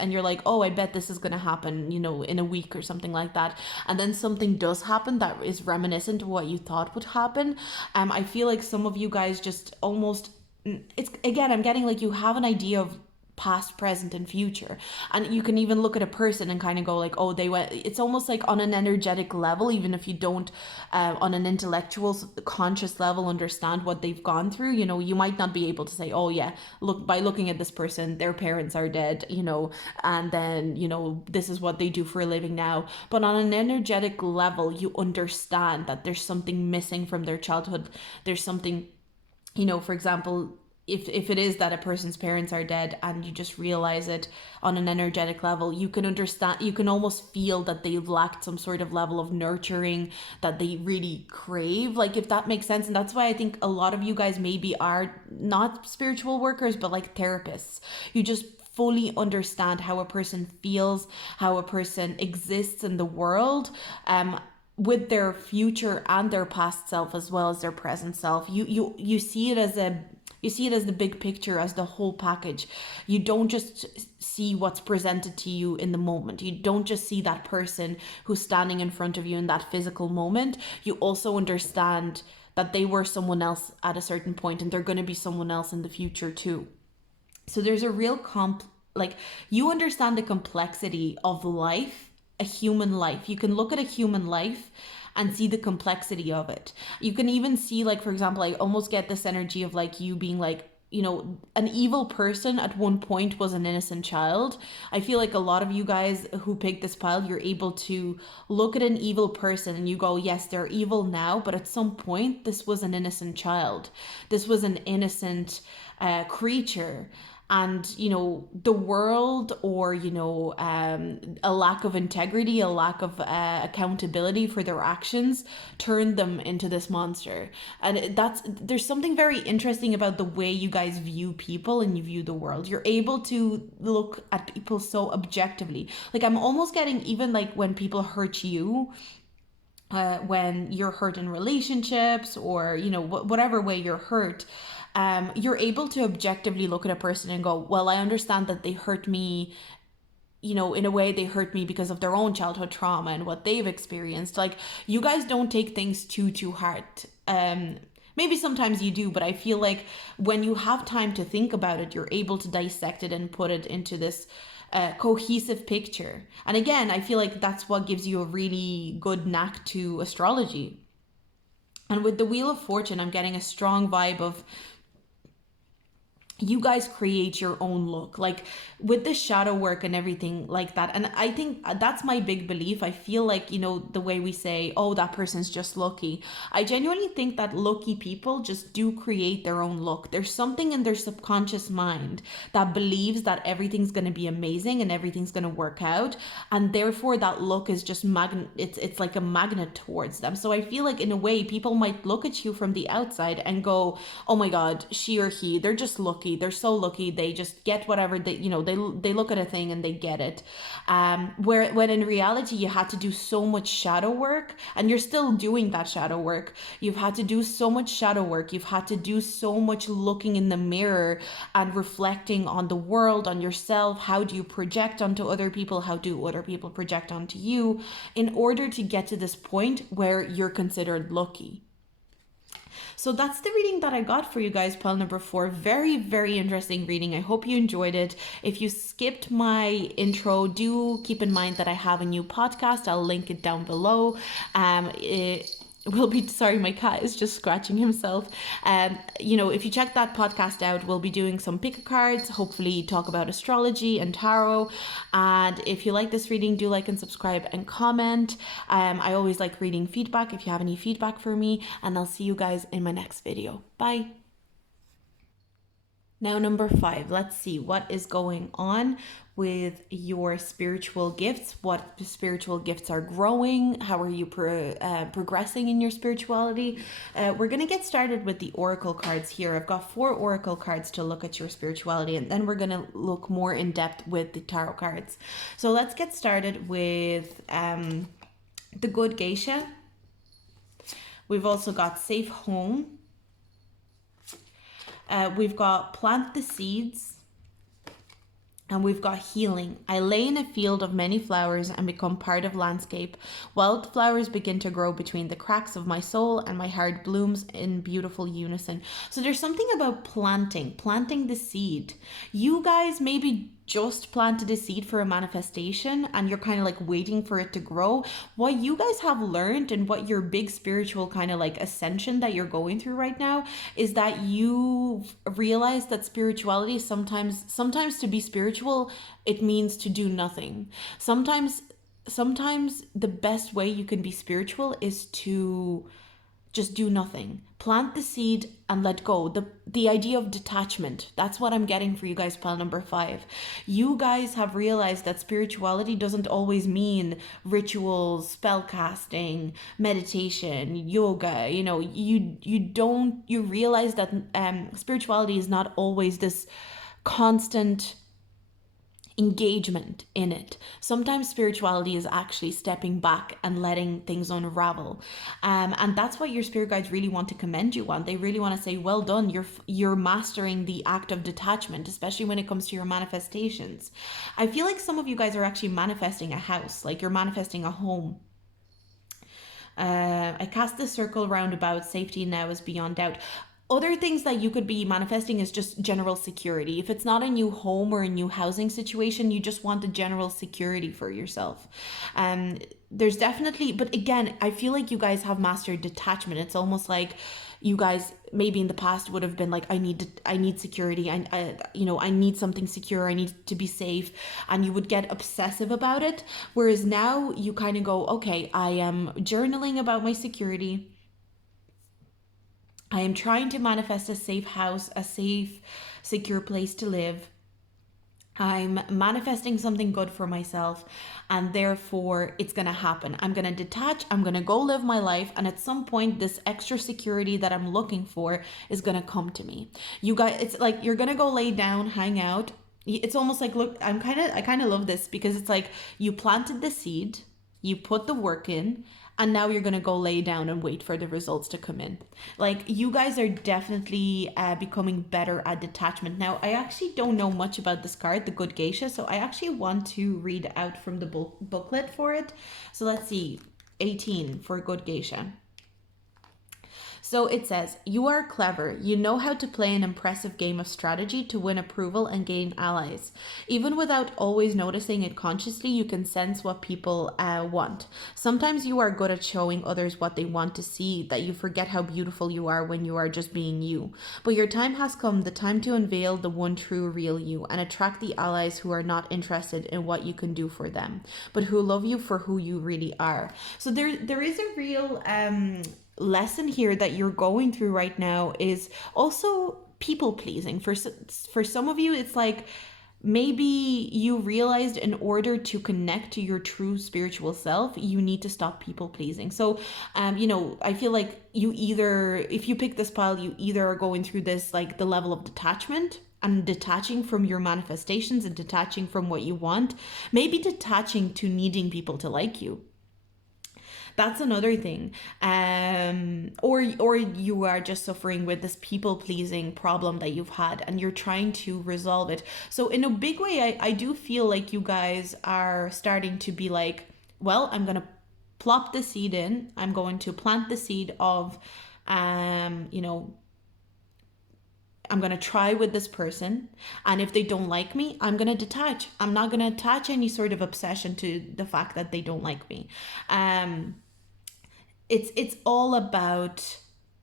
and you're like, oh, I bet this is going to happen, you know, in a week or something like that. And then something does happen that is reminiscent of what you thought would happen. I feel like some of you guys just almost, it's again, I'm getting like you have an idea of past, present, and future. And you can even look at a person and kind of go like, oh, they went, it's almost like on an energetic level, even if you don't on an intellectual conscious level understand what they've gone through, you know, you might not be able to say, oh yeah, look, by looking at this person, their parents are dead, you know, and then, you know, this is what they do for a living now. But on an energetic level, you understand that there's something missing from their childhood. There's something, you know, for example, if it is that a person's parents are dead and you just realize it on an energetic level, you can understand, you can almost feel that they've lacked some sort of level of nurturing that they really crave, like, if that makes sense. And that's why I think a lot of you guys maybe are not spiritual workers, but like therapists. You just fully understand how a person feels, how a person exists in the world, with their future and their past self as well as their present self. You see it as a, you see it as the big picture, as the whole package. You don't just see what's presented to you in the moment. You don't just see that person who's standing in front of you in that physical moment. You also understand that they were someone else at a certain point and they're going to be someone else in the future too. So there's a real like, you understand the complexity of life, a human life. You can look at a human life and see the complexity of it. You can even see, like, for example, I almost get this energy of like you being like, you know, an evil person at one point was an innocent child. I feel like a lot of you guys who pick this pile, you're able to look at an evil person and you go, yes, they're evil now, but at some point this was an innocent child. This was an innocent creature. And, you know, the world, or, you know, a lack of integrity, a lack of accountability for their actions turned them into this monster. And there's something very interesting about the way you guys view people and you view the world. You're able to look at people so objectively. Like, I'm almost getting, even like when people hurt you, when you're hurt in relationships, or, you know, whatever way you're hurt, you're able to objectively look at a person and go, well, I understand that they hurt me, you know, in a way they hurt me because of their own childhood trauma and what they've experienced. Like, you guys don't take things too hard. Maybe sometimes you do, but I feel like when you have time to think about it, you're able to dissect it and put it into this cohesive picture. And again, I feel like that's what gives you a really good knack to astrology. And with the Wheel of Fortune, I'm getting a strong vibe of you guys create your own look, like with the shadow work and everything like that. And I think that's my big belief. I feel like, you know, the way we say, oh, that person's just lucky, I genuinely think that lucky people just do create their own look. There's something in their subconscious mind that believes that everything's going to be amazing and everything's going to work out, and therefore that look is just it's like a magnet towards them. So I feel like in a way people might look at you from the outside and go, oh my god, she or he, they're just lucky, they're so lucky, they just get whatever they, you know, they look at a thing and they get it. Where when in reality you had to do so much shadow work, and you're still doing that shadow work. You've had to do so much shadow work. You've had to do so much looking in the mirror and reflecting on the world, on yourself. How do you project onto other people? How do other people project onto you, in order to get to this point where you're considered lucky? So that's the reading that I got for you guys, pile number 4. Very, very interesting reading. I hope you enjoyed it. If you skipped my intro, do keep in mind that I have a new podcast. I'll link it down below. It will be, sorry, my cat is just scratching himself. You know, if you check that podcast out, we'll be doing some pick cards, hopefully talk about astrology and tarot. And if you like this reading, do like and subscribe and comment. I always like reading feedback if you have any feedback for me, and I'll see you guys in my next video. Bye. Now, number 5, let's see what is going on with your spiritual gifts. What spiritual gifts are growing? How are you progressing in your spirituality? We're going to get started with the oracle cards here. I've got 4 oracle cards to look at your spirituality, and then we're going to look more in depth with the tarot cards. So let's get started with the Good Geisha. We've also got Safe Home. We've got Plant the Seeds, And we've got healing. I lay in a field of many flowers and become part of landscape. Wildflowers begin to grow between the cracks of my soul, and my heart blooms in beautiful unison. So there's something about planting the seed. You guys maybe just planted a seed for a manifestation and you're kind of like waiting for it to grow. What you guys have learned, and what your big spiritual kind of like ascension that you're going through right now, is that you realize that spirituality, sometimes to be spiritual, it means to do nothing. Sometimes the best way you can be spiritual is to just do nothing. Plant the seed and let go. The idea of detachment. That's what I'm getting for you guys, pile number 5. You guys have realized that spirituality doesn't always mean rituals, spell casting, meditation, yoga. You realize that spirituality is not always this constant engagement in it. Sometimes spirituality is actually stepping back and letting things unravel, and that's what your spirit guides really want to commend you on. They really want to say, well done, you're mastering the act of detachment, especially when it comes to your manifestations. I feel like some of you guys are actually manifesting a house, like you're manifesting a home. I cast the circle round about, safety now is beyond doubt. Other things that you could be manifesting is just general security. If it's not a new home or a new housing situation, you just want a general security for yourself. There's definitely, but again, I feel like you guys have mastered detachment. It's almost like you guys maybe in the past would have been like, I need security. I need something secure. I need to be safe. And you would get obsessive about it. Whereas now you kind of go, okay, I am journaling about my security. I am trying to manifest a safe house, a safe, secure place to live. I'm manifesting something good for myself, and therefore it's going to happen. I'm going to detach, I'm going to go live my life, and at some point this extra security that I'm looking for is going to come to me. You guys, it's like you're going to go lay down, hang out. It's almost like, look, I kind of love this, because it's like you planted the seed, you put the work in, and now you're going to go lay down and wait for the results to come in. Like, you guys are definitely becoming better at detachment. Now, I actually don't know much about this card, the Good Geisha, so I actually want to read out from the booklet for it. So let's see, 18 for Good Geisha. So it says, you are clever. You know how to play an impressive game of strategy to win approval and gain allies. Even without always noticing it consciously, you can sense what people want. Sometimes you are good at showing others what they want to see, that you forget how beautiful you are when you are just being you. But your time has come, the time to unveil the one true real you and attract the allies who are not interested in what you can do for them, but who love you for who you really are. So there is a real lesson here that you're going through right now, is also people pleasing. For some of you, it's like maybe you realized in order to connect to your true spiritual self, you need to stop people pleasing. So I feel like you either, if you pick this pile, you either are going through this, like the level of detachment and detaching from your manifestations and detaching from what you want, maybe detaching to needing people to like you. That's another thing. Or you are just suffering with this people pleasing problem that you've had and you're trying to resolve it. So in a big way, I do feel like you guys are starting to be like, well, I'm going to plop the seed in. I'm going to plant the seed of, I'm going to try with this person. And if they don't like me, I'm going to detach. I'm not going to attach any sort of obsession to the fact that they don't like me. It's all about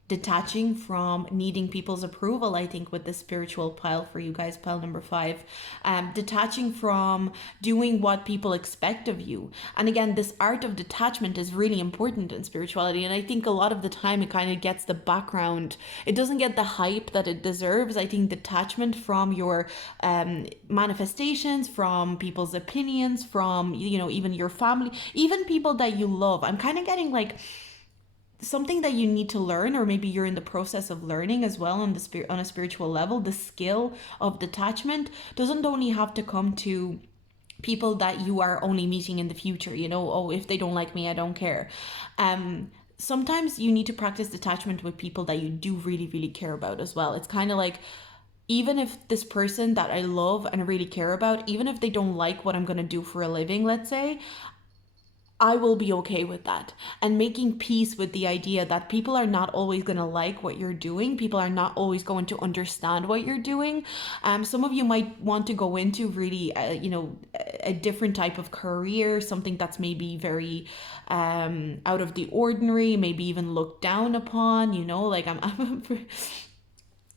detaching from needing people's approval, I think, with the spiritual pile for you guys, pile number 5. Detaching from doing what people expect of you. And again, this art of detachment is really important in spirituality, and I think a lot of the time it kind of gets the background. It doesn't get the hype that it deserves. I think detachment from your manifestations, from people's opinions, from even your family, even people that you love. I'm kind of getting like something that you need to learn, or maybe you're in the process of learning as well on a spiritual level. The skill of detachment doesn't only have to come to people that you are only meeting in the future. Oh, if they don't like me, I don't care. Sometimes you need to practice detachment with people that you do really, really care about as well. It's kind of like even if this person that I love and really care about, even if they don't like what I'm going to do for a living, let's say, I will be okay with that. And making peace with the idea that people are not always going to like what you're doing. People are not always going to understand what you're doing. Some of you might want to go into really, a different type of career, something that's maybe very out of the ordinary, maybe even looked down upon, like I'm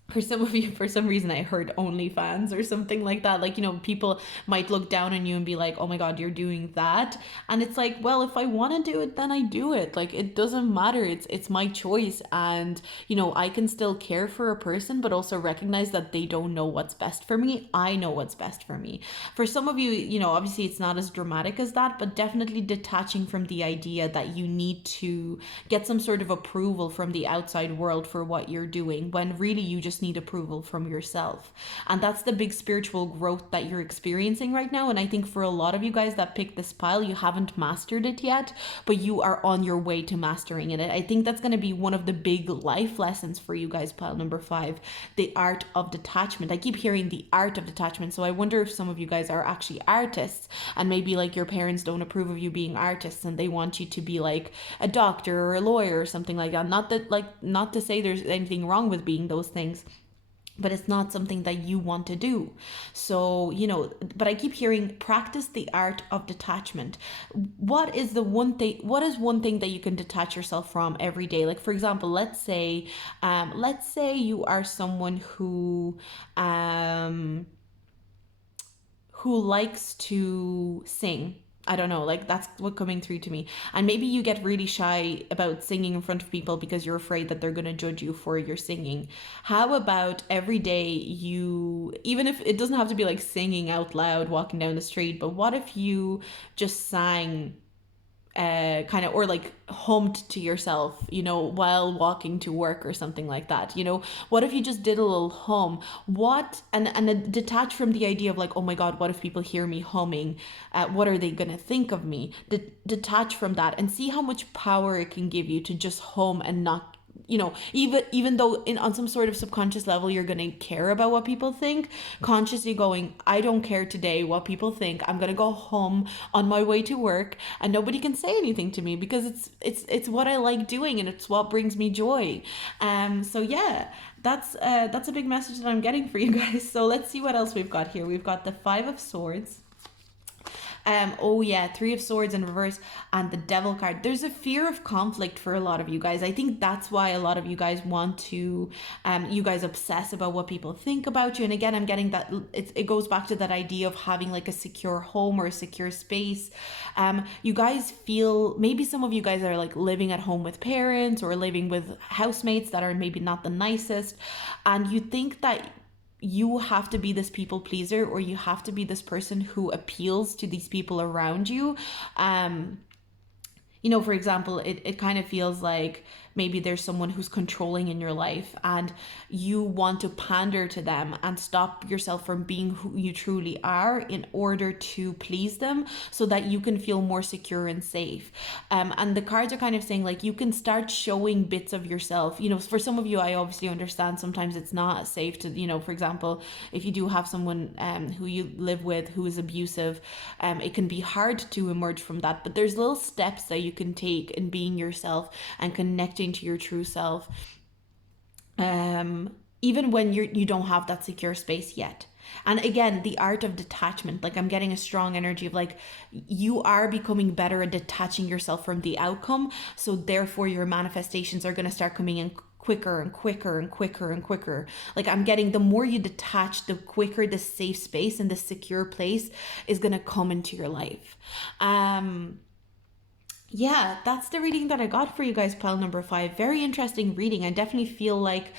for some of you, for some reason, I heard OnlyFans or something like that. Like, people might look down on you and be like, oh my God, you're doing that. And it's like, well, if I want to do it, then I do it. Like, it doesn't matter. It's my choice. And, I can still care for a person, but also recognize that they don't know what's best for me. I know what's best for me. For some of you, obviously it's not as dramatic as that, but definitely detaching from the idea that you need to get some sort of approval from the outside world for what you're doing, when really you just need approval from yourself. And that's the big spiritual growth that you're experiencing right now. And I think for a lot of you guys that picked this pile, you haven't mastered it yet, but you are on your way to mastering it. I think that's going to be one of the big life lessons for you guys, pile number 5, the art of detachment. I keep hearing the art of detachment, so I wonder if some of you guys are actually artists, and maybe like your parents don't approve of you being artists and they want you to be like a doctor or a lawyer or something like that. Not to say there's anything wrong with being those things, but it's not something that you want to do. So, but I keep hearing practice the art of detachment. What is one thing that you can detach yourself from every day? Like, for example, let's say you are someone who likes to sing. I don't know, like that's what coming through to me. And maybe you get really shy about singing in front of people because you're afraid that they're going to judge you for your singing. How about every day even if it doesn't have to be like singing out loud, walking down the street, but what if you just sang kind of, or like hummed to yourself, while walking to work or something like that? What if you just did a little hum? And detach from the idea of like, oh my God, what if people hear me humming? What are they gonna think of me? Detach from that and see how much power it can give you to just hum and not, even though on some sort of subconscious level you're going to care about what people think, consciously going, I don't care today what people think. I'm going to go home on my way to work and nobody can say anything to me because it's what I like doing and it's what brings me joy. So yeah, that's a big message that I'm getting for you guys. So let's see what else we've got here. We've got the 5 of Swords. Oh yeah, 3 of Swords in reverse and the Devil card. There's a fear of conflict for a lot of you guys. I think that's why a lot of you guys want to, you guys obsess about what people think about you. And again, I'm getting that it goes back to that idea of having like a secure home or a secure space. You guys feel, maybe some of you guys are like living at home with parents or living with housemates that are maybe not the nicest. And you think that you have to be this people pleaser, or you have to be this person who appeals to these people around you. For example, it kind of feels like maybe there's someone who's controlling in your life and you want to pander to them and stop yourself from being who you truly are in order to please them so that you can feel more secure and safe. And the cards are kind of saying like you can start showing bits of yourself. For some of you, I obviously understand sometimes it's not safe to, for example, if you do have someone who you live with who is abusive, it can be hard to emerge from that. But there's little steps that you can take in being yourself and connecting to your true self, even when you don't have that secure space yet. And again, the art of detachment, like I'm getting a strong energy of like you are becoming better at detaching yourself from the outcome, so therefore your manifestations are going to start coming in quicker and quicker and quicker and quicker. Like I'm getting, the more you detach, the quicker the safe space and the secure place is going to come into your life. Yeah, that's the reading that I got for you guys, pile number 5. Very interesting reading. I definitely feel like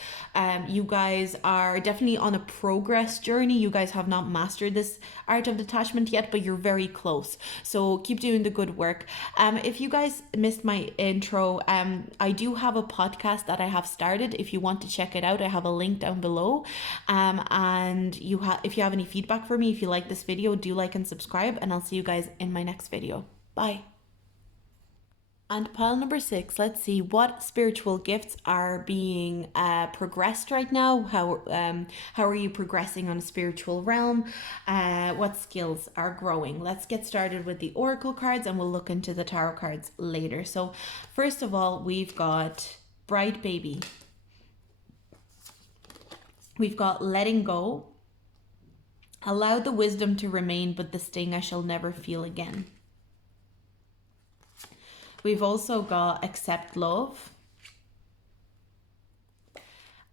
you guys are definitely on a progress journey. You guys have not mastered this art of detachment yet, but you're very close. So keep doing the good work. If you guys missed my intro, I do have a podcast that I have started. If you want to check it out, I have a link down below. And if you have any feedback for me, if you like this video, do like and subscribe, and I'll see you guys in my next video. Bye. And pile number 6, let's see what spiritual gifts are being progressed right now. How are you progressing on a spiritual realm? What skills are growing? Let's get started with the oracle cards, and we'll look into the tarot cards later. So, first of all, we've got Bright Baby. We've got Letting Go. Allow the wisdom to remain, but the sting I shall never feel again. We've also got Accept Love.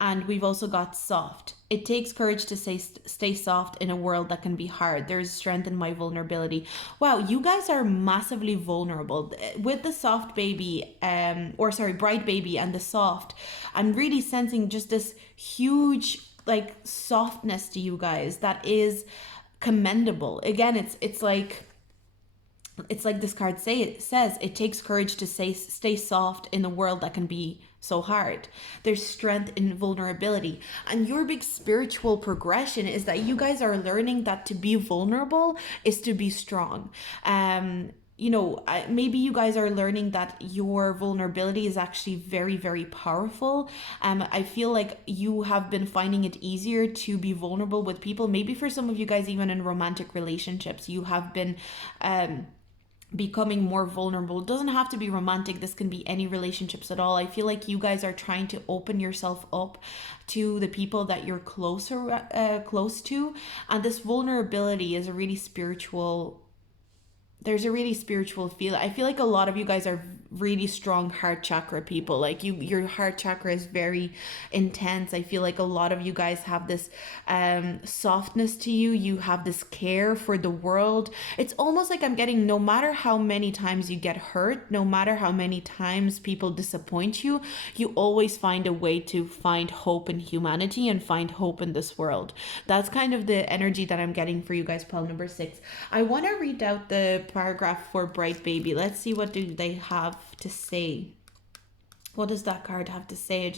And we've also got Soft. It takes courage to stay soft in a world that can be hard. There's strength in my vulnerability. Wow, you guys are massively vulnerable. With the Soft Baby, Bright Baby and the Soft, I'm really sensing just this huge like softness to you guys that is commendable. Again, it's like this card says it takes courage to stay soft in a world that can be so hard. There's strength in vulnerability, and your big spiritual progression is that you guys are learning that to be vulnerable is to be strong. Maybe you guys are learning that your vulnerability is actually very, very powerful. I feel like you have been finding it easier to be vulnerable with people. Maybe for some of you guys, even in romantic relationships, you have been becoming more vulnerable. It doesn't have to be romantic. This can be any relationships at all. I feel like you guys are trying to open yourself up to the people that you're close to, and this vulnerability is a really spiritual. There's a really spiritual feel. I feel like a lot of you guys are really strong heart chakra people. Like your heart chakra is very intense. I feel like a lot of you guys have this softness to you. You have this care for the world. It's almost like I'm getting, no matter how many times you get hurt, no matter how many times people disappoint you, you always find a way to find hope in humanity and find hope in this world. That's kind of the energy that I'm getting for you guys, pile number 6. I want to read out the paragraph for Bright Baby. Let's see what do they have to say. What does that card have to say?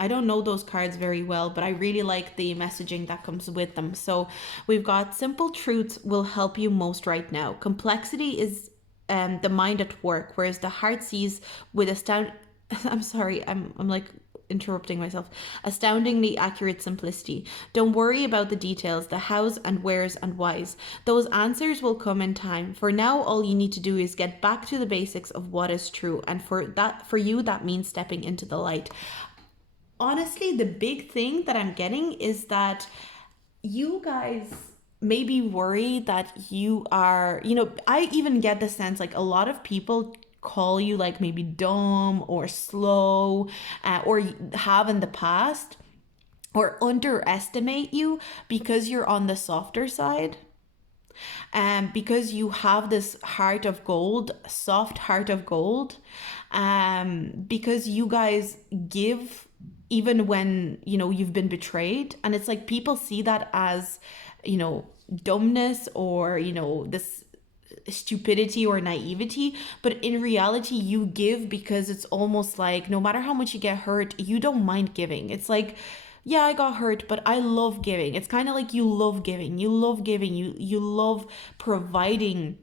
I don't know those cards very well, but I really like the messaging that comes with them. So we've got simple truths will help you most right now. Complexity is the mind at work, whereas the heart sees with I'm sorry, I'm like interrupting myself. Astoundingly accurate simplicity. Don't worry about the details, the hows and wheres and whys. Those answers will come in time. For now, all you need to do is get back to the basics of what is true. And for you, that means stepping into the light. Honestly, the big thing that I'm getting is that you guys may be worried that you are, I even get the sense like a lot of people call you like maybe dumb or slow, or have in the past, or underestimate you because you're on the softer side. Because you have this heart of gold, soft heart of gold, because you guys give even when you've been betrayed, and it's like people see that as dumbness or this stupidity or naivety, but in reality you give because it's almost like no matter how much you get hurt, you don't mind giving. It's like, yeah, I got hurt, but I love giving. It's kind of like you love giving, you love providing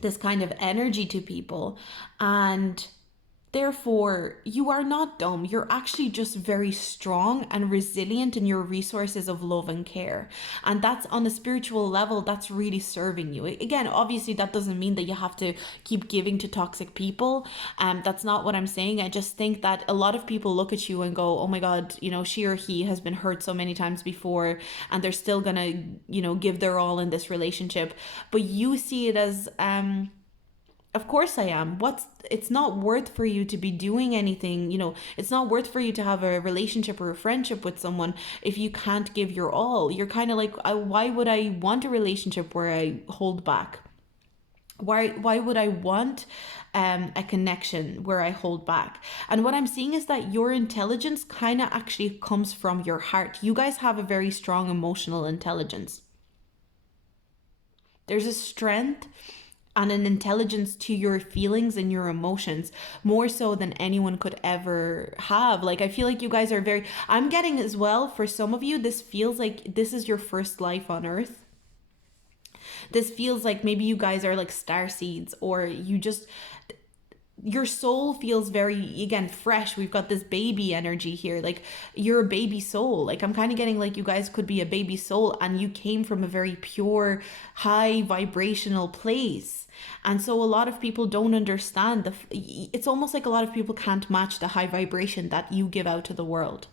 this kind of energy to people, and therefore, you are not dumb. You're actually just very strong and resilient in your resources of love and care. And that's on a spiritual level, that's really serving you. Again, obviously, that doesn't mean that you have to keep giving to toxic people. That's not what I'm saying. I just think that a lot of people look at you and go, oh my God, she or he has been hurt so many times before, and they're still gonna, give their all in this relationship. But you see it as, of course I am. It's not worth for you to be doing anything, it's not worth for you to have a relationship or a friendship with someone if you can't give your all. You're kind of like, why would I want a relationship where I hold back? Why would I want a connection where I hold back? And what I'm seeing is that your intelligence kind of actually comes from your heart. You guys have a very strong emotional intelligence. There's a strength and an intelligence to your feelings and your emotions, more so than anyone could ever have. Like, I feel like you guys are I'm getting as well, for some of you, this feels like this is your first life on earth. This feels like maybe you guys are like star seeds, or your soul feels very, again, fresh. We've got this baby energy here. Like, you're a baby soul. Like, I'm kind of getting like you guys could be a baby soul and you came from a very pure, high vibrational place. And so a lot of people don't understand it's almost like a lot of people can't match the high vibration that you give out to the world.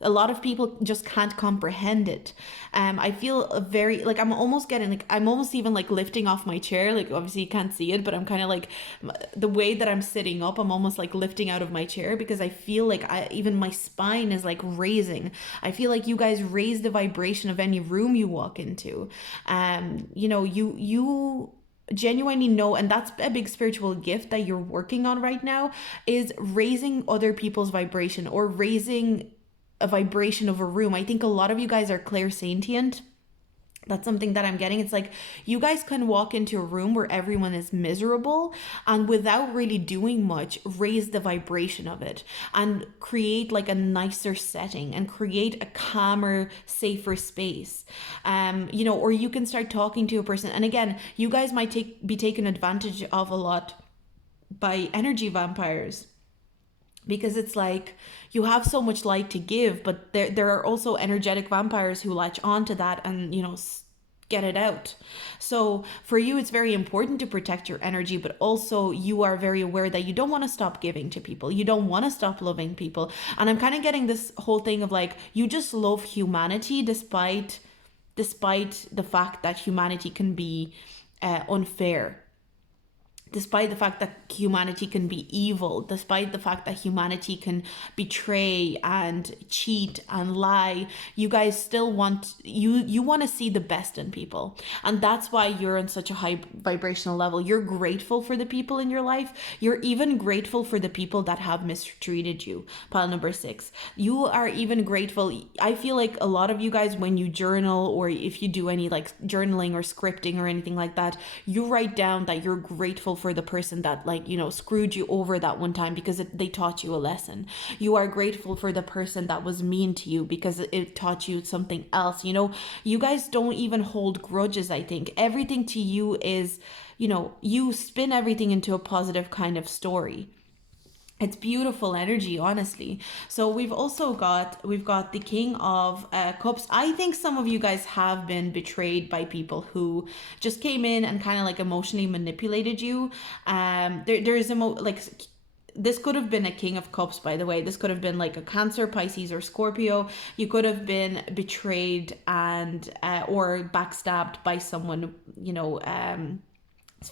A lot of people just can't comprehend it. I feel a very, like, I'm almost getting, like, I'm almost even like lifting off my chair. Like, obviously you can't see it, but I'm kind of like, the way that I'm sitting up, I'm almost like lifting out of my chair, because I feel like even my spine is like raising. I feel like you guys raise the vibration of any room you walk into. You genuinely know, and that's a big spiritual gift that you're working on right now, is raising other people's vibration, or raising a vibration of a room. I think a lot of you guys are clairsentient. That's something that I'm getting. It's like you guys can walk into a room where everyone is miserable, and without really doing much, raise the vibration of it and create like a nicer setting and create a calmer, safer space. Or you can start talking to a person. And again, you guys might be taken advantage of a lot by energy vampires, because it's like you have so much light to give, but there are also energetic vampires who latch onto that and get it out. So for you, it's very important to protect your energy, but also you are very aware that you don't want to stop giving to people, you don't want to stop loving people. And I'm kind of getting this whole thing of like, you just love humanity despite the fact that humanity can be unfair, despite the fact that humanity can be evil, despite the fact that humanity can betray and cheat and lie. You guys still want, you want to see the best in people. And that's why you're on such a high vibrational level. You're grateful for the people in your life. You're even grateful for the people that have mistreated you. Pile number 6. You are even grateful. I feel like a lot of you guys, when you journal, or if you do any like journaling or scripting or anything like that, you write down that you're grateful for the person that screwed you over that one time, because they taught you a lesson. You are grateful for the person that was mean to you, because it taught you something else. You guys don't even hold grudges. I think everything to you is, you spin everything into a positive kind of story. It's beautiful energy, honestly. So we've got the King of Cups. I think some of you guys have been betrayed by people who just came in and kind of like emotionally manipulated you. This could have been a King of Cups, by the way. This could have been like a Cancer, Pisces, or Scorpio. You could have been betrayed and or backstabbed by someone,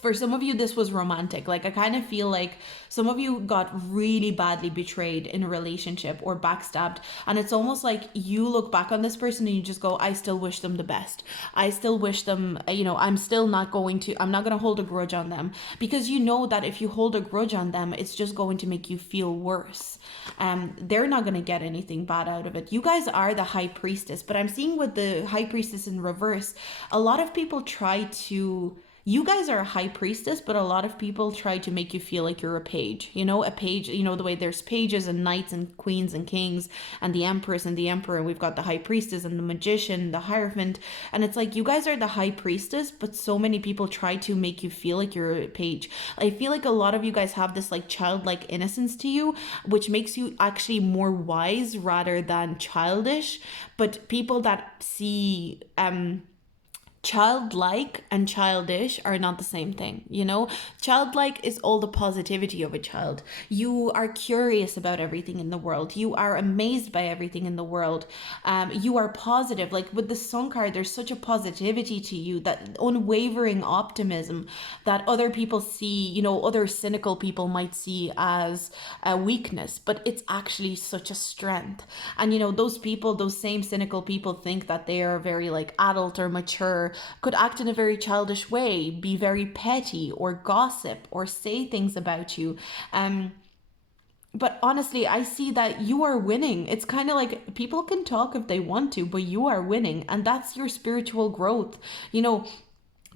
for some of you, this was romantic. Like, I kind of feel like some of you got really badly betrayed in a relationship or backstabbed. And it's almost like you look back on this person and you just go, I still wish them the best. I still wish them, I'm not going to hold a grudge on them. Because you know that if you hold a grudge on them, it's just going to make you feel worse. They're not going to get anything bad out of it. You guys are the High Priestess. But I'm seeing with the High Priestess in reverse, a lot of people you guys are a High Priestess, but a lot of people try to make you feel like you're a page. A page, the way there's pages and knights and queens and kings and the Empress and the Emperor. And we've got the High Priestess and the Magician, the Hierophant. And it's like, you guys are the High Priestess, but so many people try to make you feel like you're a page. I feel like a lot of you guys have this like childlike innocence to you, which makes you actually more wise rather than childish. But people that see, childlike and childish are not the same thing. Childlike is all the positivity of a child. You are curious about everything in the world. You are amazed by everything in the world. You are positive. Like with the Sun card, there's such a positivity to you, that unwavering optimism that other people see, other cynical people might see as a weakness, but it's actually such a strength. And those same cynical people think that they are very like adult or mature, could act in a very childish way, be very petty or gossip or say things about you. But honestly, I see that you are winning. It's kind of like people can talk if they want to, but you are winning. And that's your spiritual growth.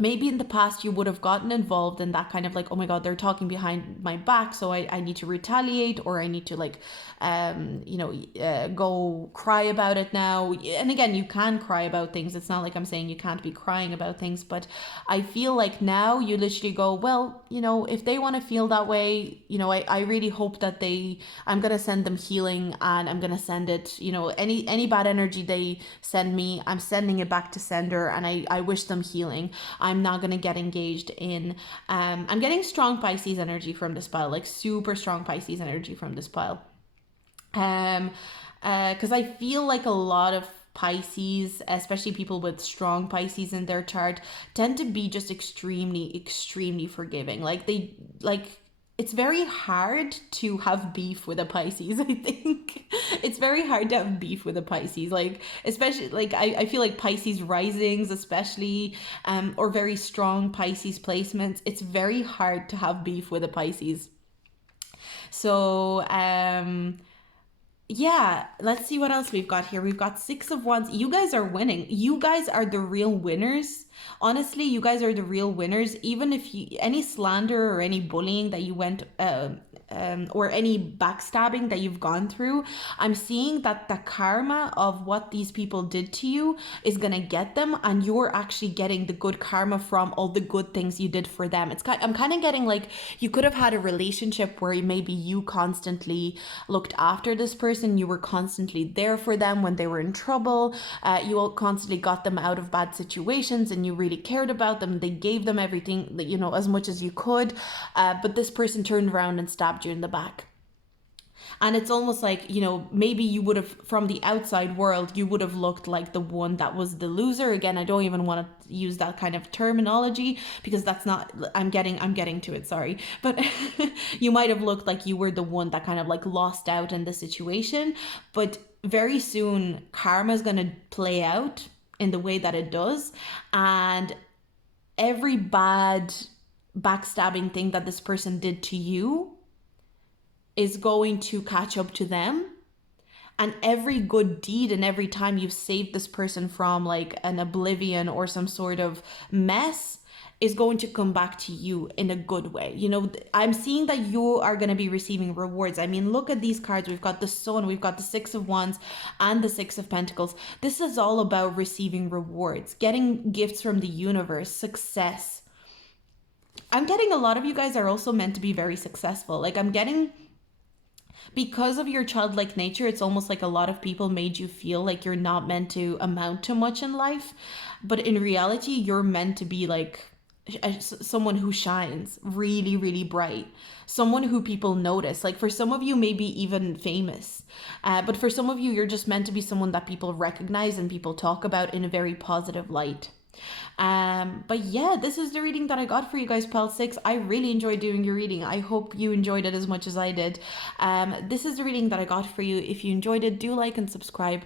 maybe in the past you would have gotten involved in that kind of like, oh my god, they're talking behind my back, so I need to retaliate, or I need to like go cry about it now. And again, you can cry about things, it's not like I'm saying you can't be crying about things, but I feel like now you literally go, well, if they want to feel that way, I really hope that I'm gonna send them healing, and I'm gonna send it, any bad energy they send me, I'm sending it back to sender, and I wish them healing. I'm not going to get engaged in, I'm getting strong Pisces energy from this pile, like super strong Pisces energy from this pile. Because I feel like a lot of Pisces, especially people with strong Pisces in their chart, tend to be just extremely, extremely forgiving. It's very hard to have beef with a Pisces, I think. It's very hard to have beef with a Pisces. Like, especially, like, I feel like Pisces risings, especially, or very strong Pisces placements, it's very hard to have beef with a Pisces. So, yeah, let's see what else we've got here. We've got Six of Wands. You guys are winning. You guys are the real winners. Honestly, you guys are the real winners. Even if any slander or any bullying that you went or any backstabbing that you've gone through, I'm seeing that the karma of what these people did to you is gonna get them, and you're actually getting the good karma from all the good things you did for them. I'm kind of getting like you could have had a relationship where maybe you constantly looked after this person, you were constantly there for them when they were in trouble, you all constantly got them out of bad situations, and you really cared about them. They gave them everything, as much as you could, but this person turned around and stabbed you in the back. And it's almost like, maybe you would have, from the outside world, you would have looked like the one that was the loser. Again, I don't even want to use that kind of terminology, because that's not, I'm getting to it, sorry. But you might have looked like you were the one that kind of like lost out in the situation. But very soon, karma is going to play out in the way that it does. And every bad backstabbing thing that this person did to you is going to catch up to them. And every good deed, and every time you've saved this person from like an oblivion or some sort of mess, is going to come back to you in a good way. I'm seeing that you are going to be receiving rewards. I mean, look at these cards. We've got the Sun, we've got the Six of Wands, and the Six of Pentacles. This is all about receiving rewards, getting gifts from the universe, success. I'm getting a lot of you guys are also meant to be very successful. Like, I'm getting, because of your childlike nature, it's almost like a lot of people made you feel like you're not meant to amount to much in life. But in reality, you're meant to be like someone who shines really, really bright, someone who people notice. Like, for some of you, maybe even famous, but for some of you, you're just meant to be someone that people recognize and people talk about in a very positive light. But yeah, this is the reading that I got for you guys, Pal 6. I really enjoyed doing your reading. I hope you enjoyed it as much as I did. This is the reading that I got for you. If you enjoyed it, do like and subscribe.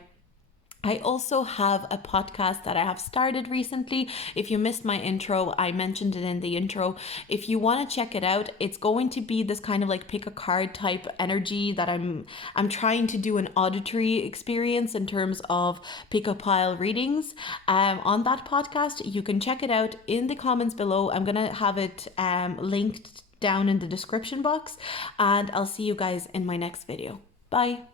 I also have a podcast that I have started recently. If you missed my intro, I mentioned it in the intro. If you want to check it out, it's going to be this kind of like pick a card type energy that I'm trying to do an auditory experience in terms of pick a pile readings on that podcast. You can check it out in the comments below. I'm going to have it linked down in the description box, and I'll see you guys in my next video. Bye.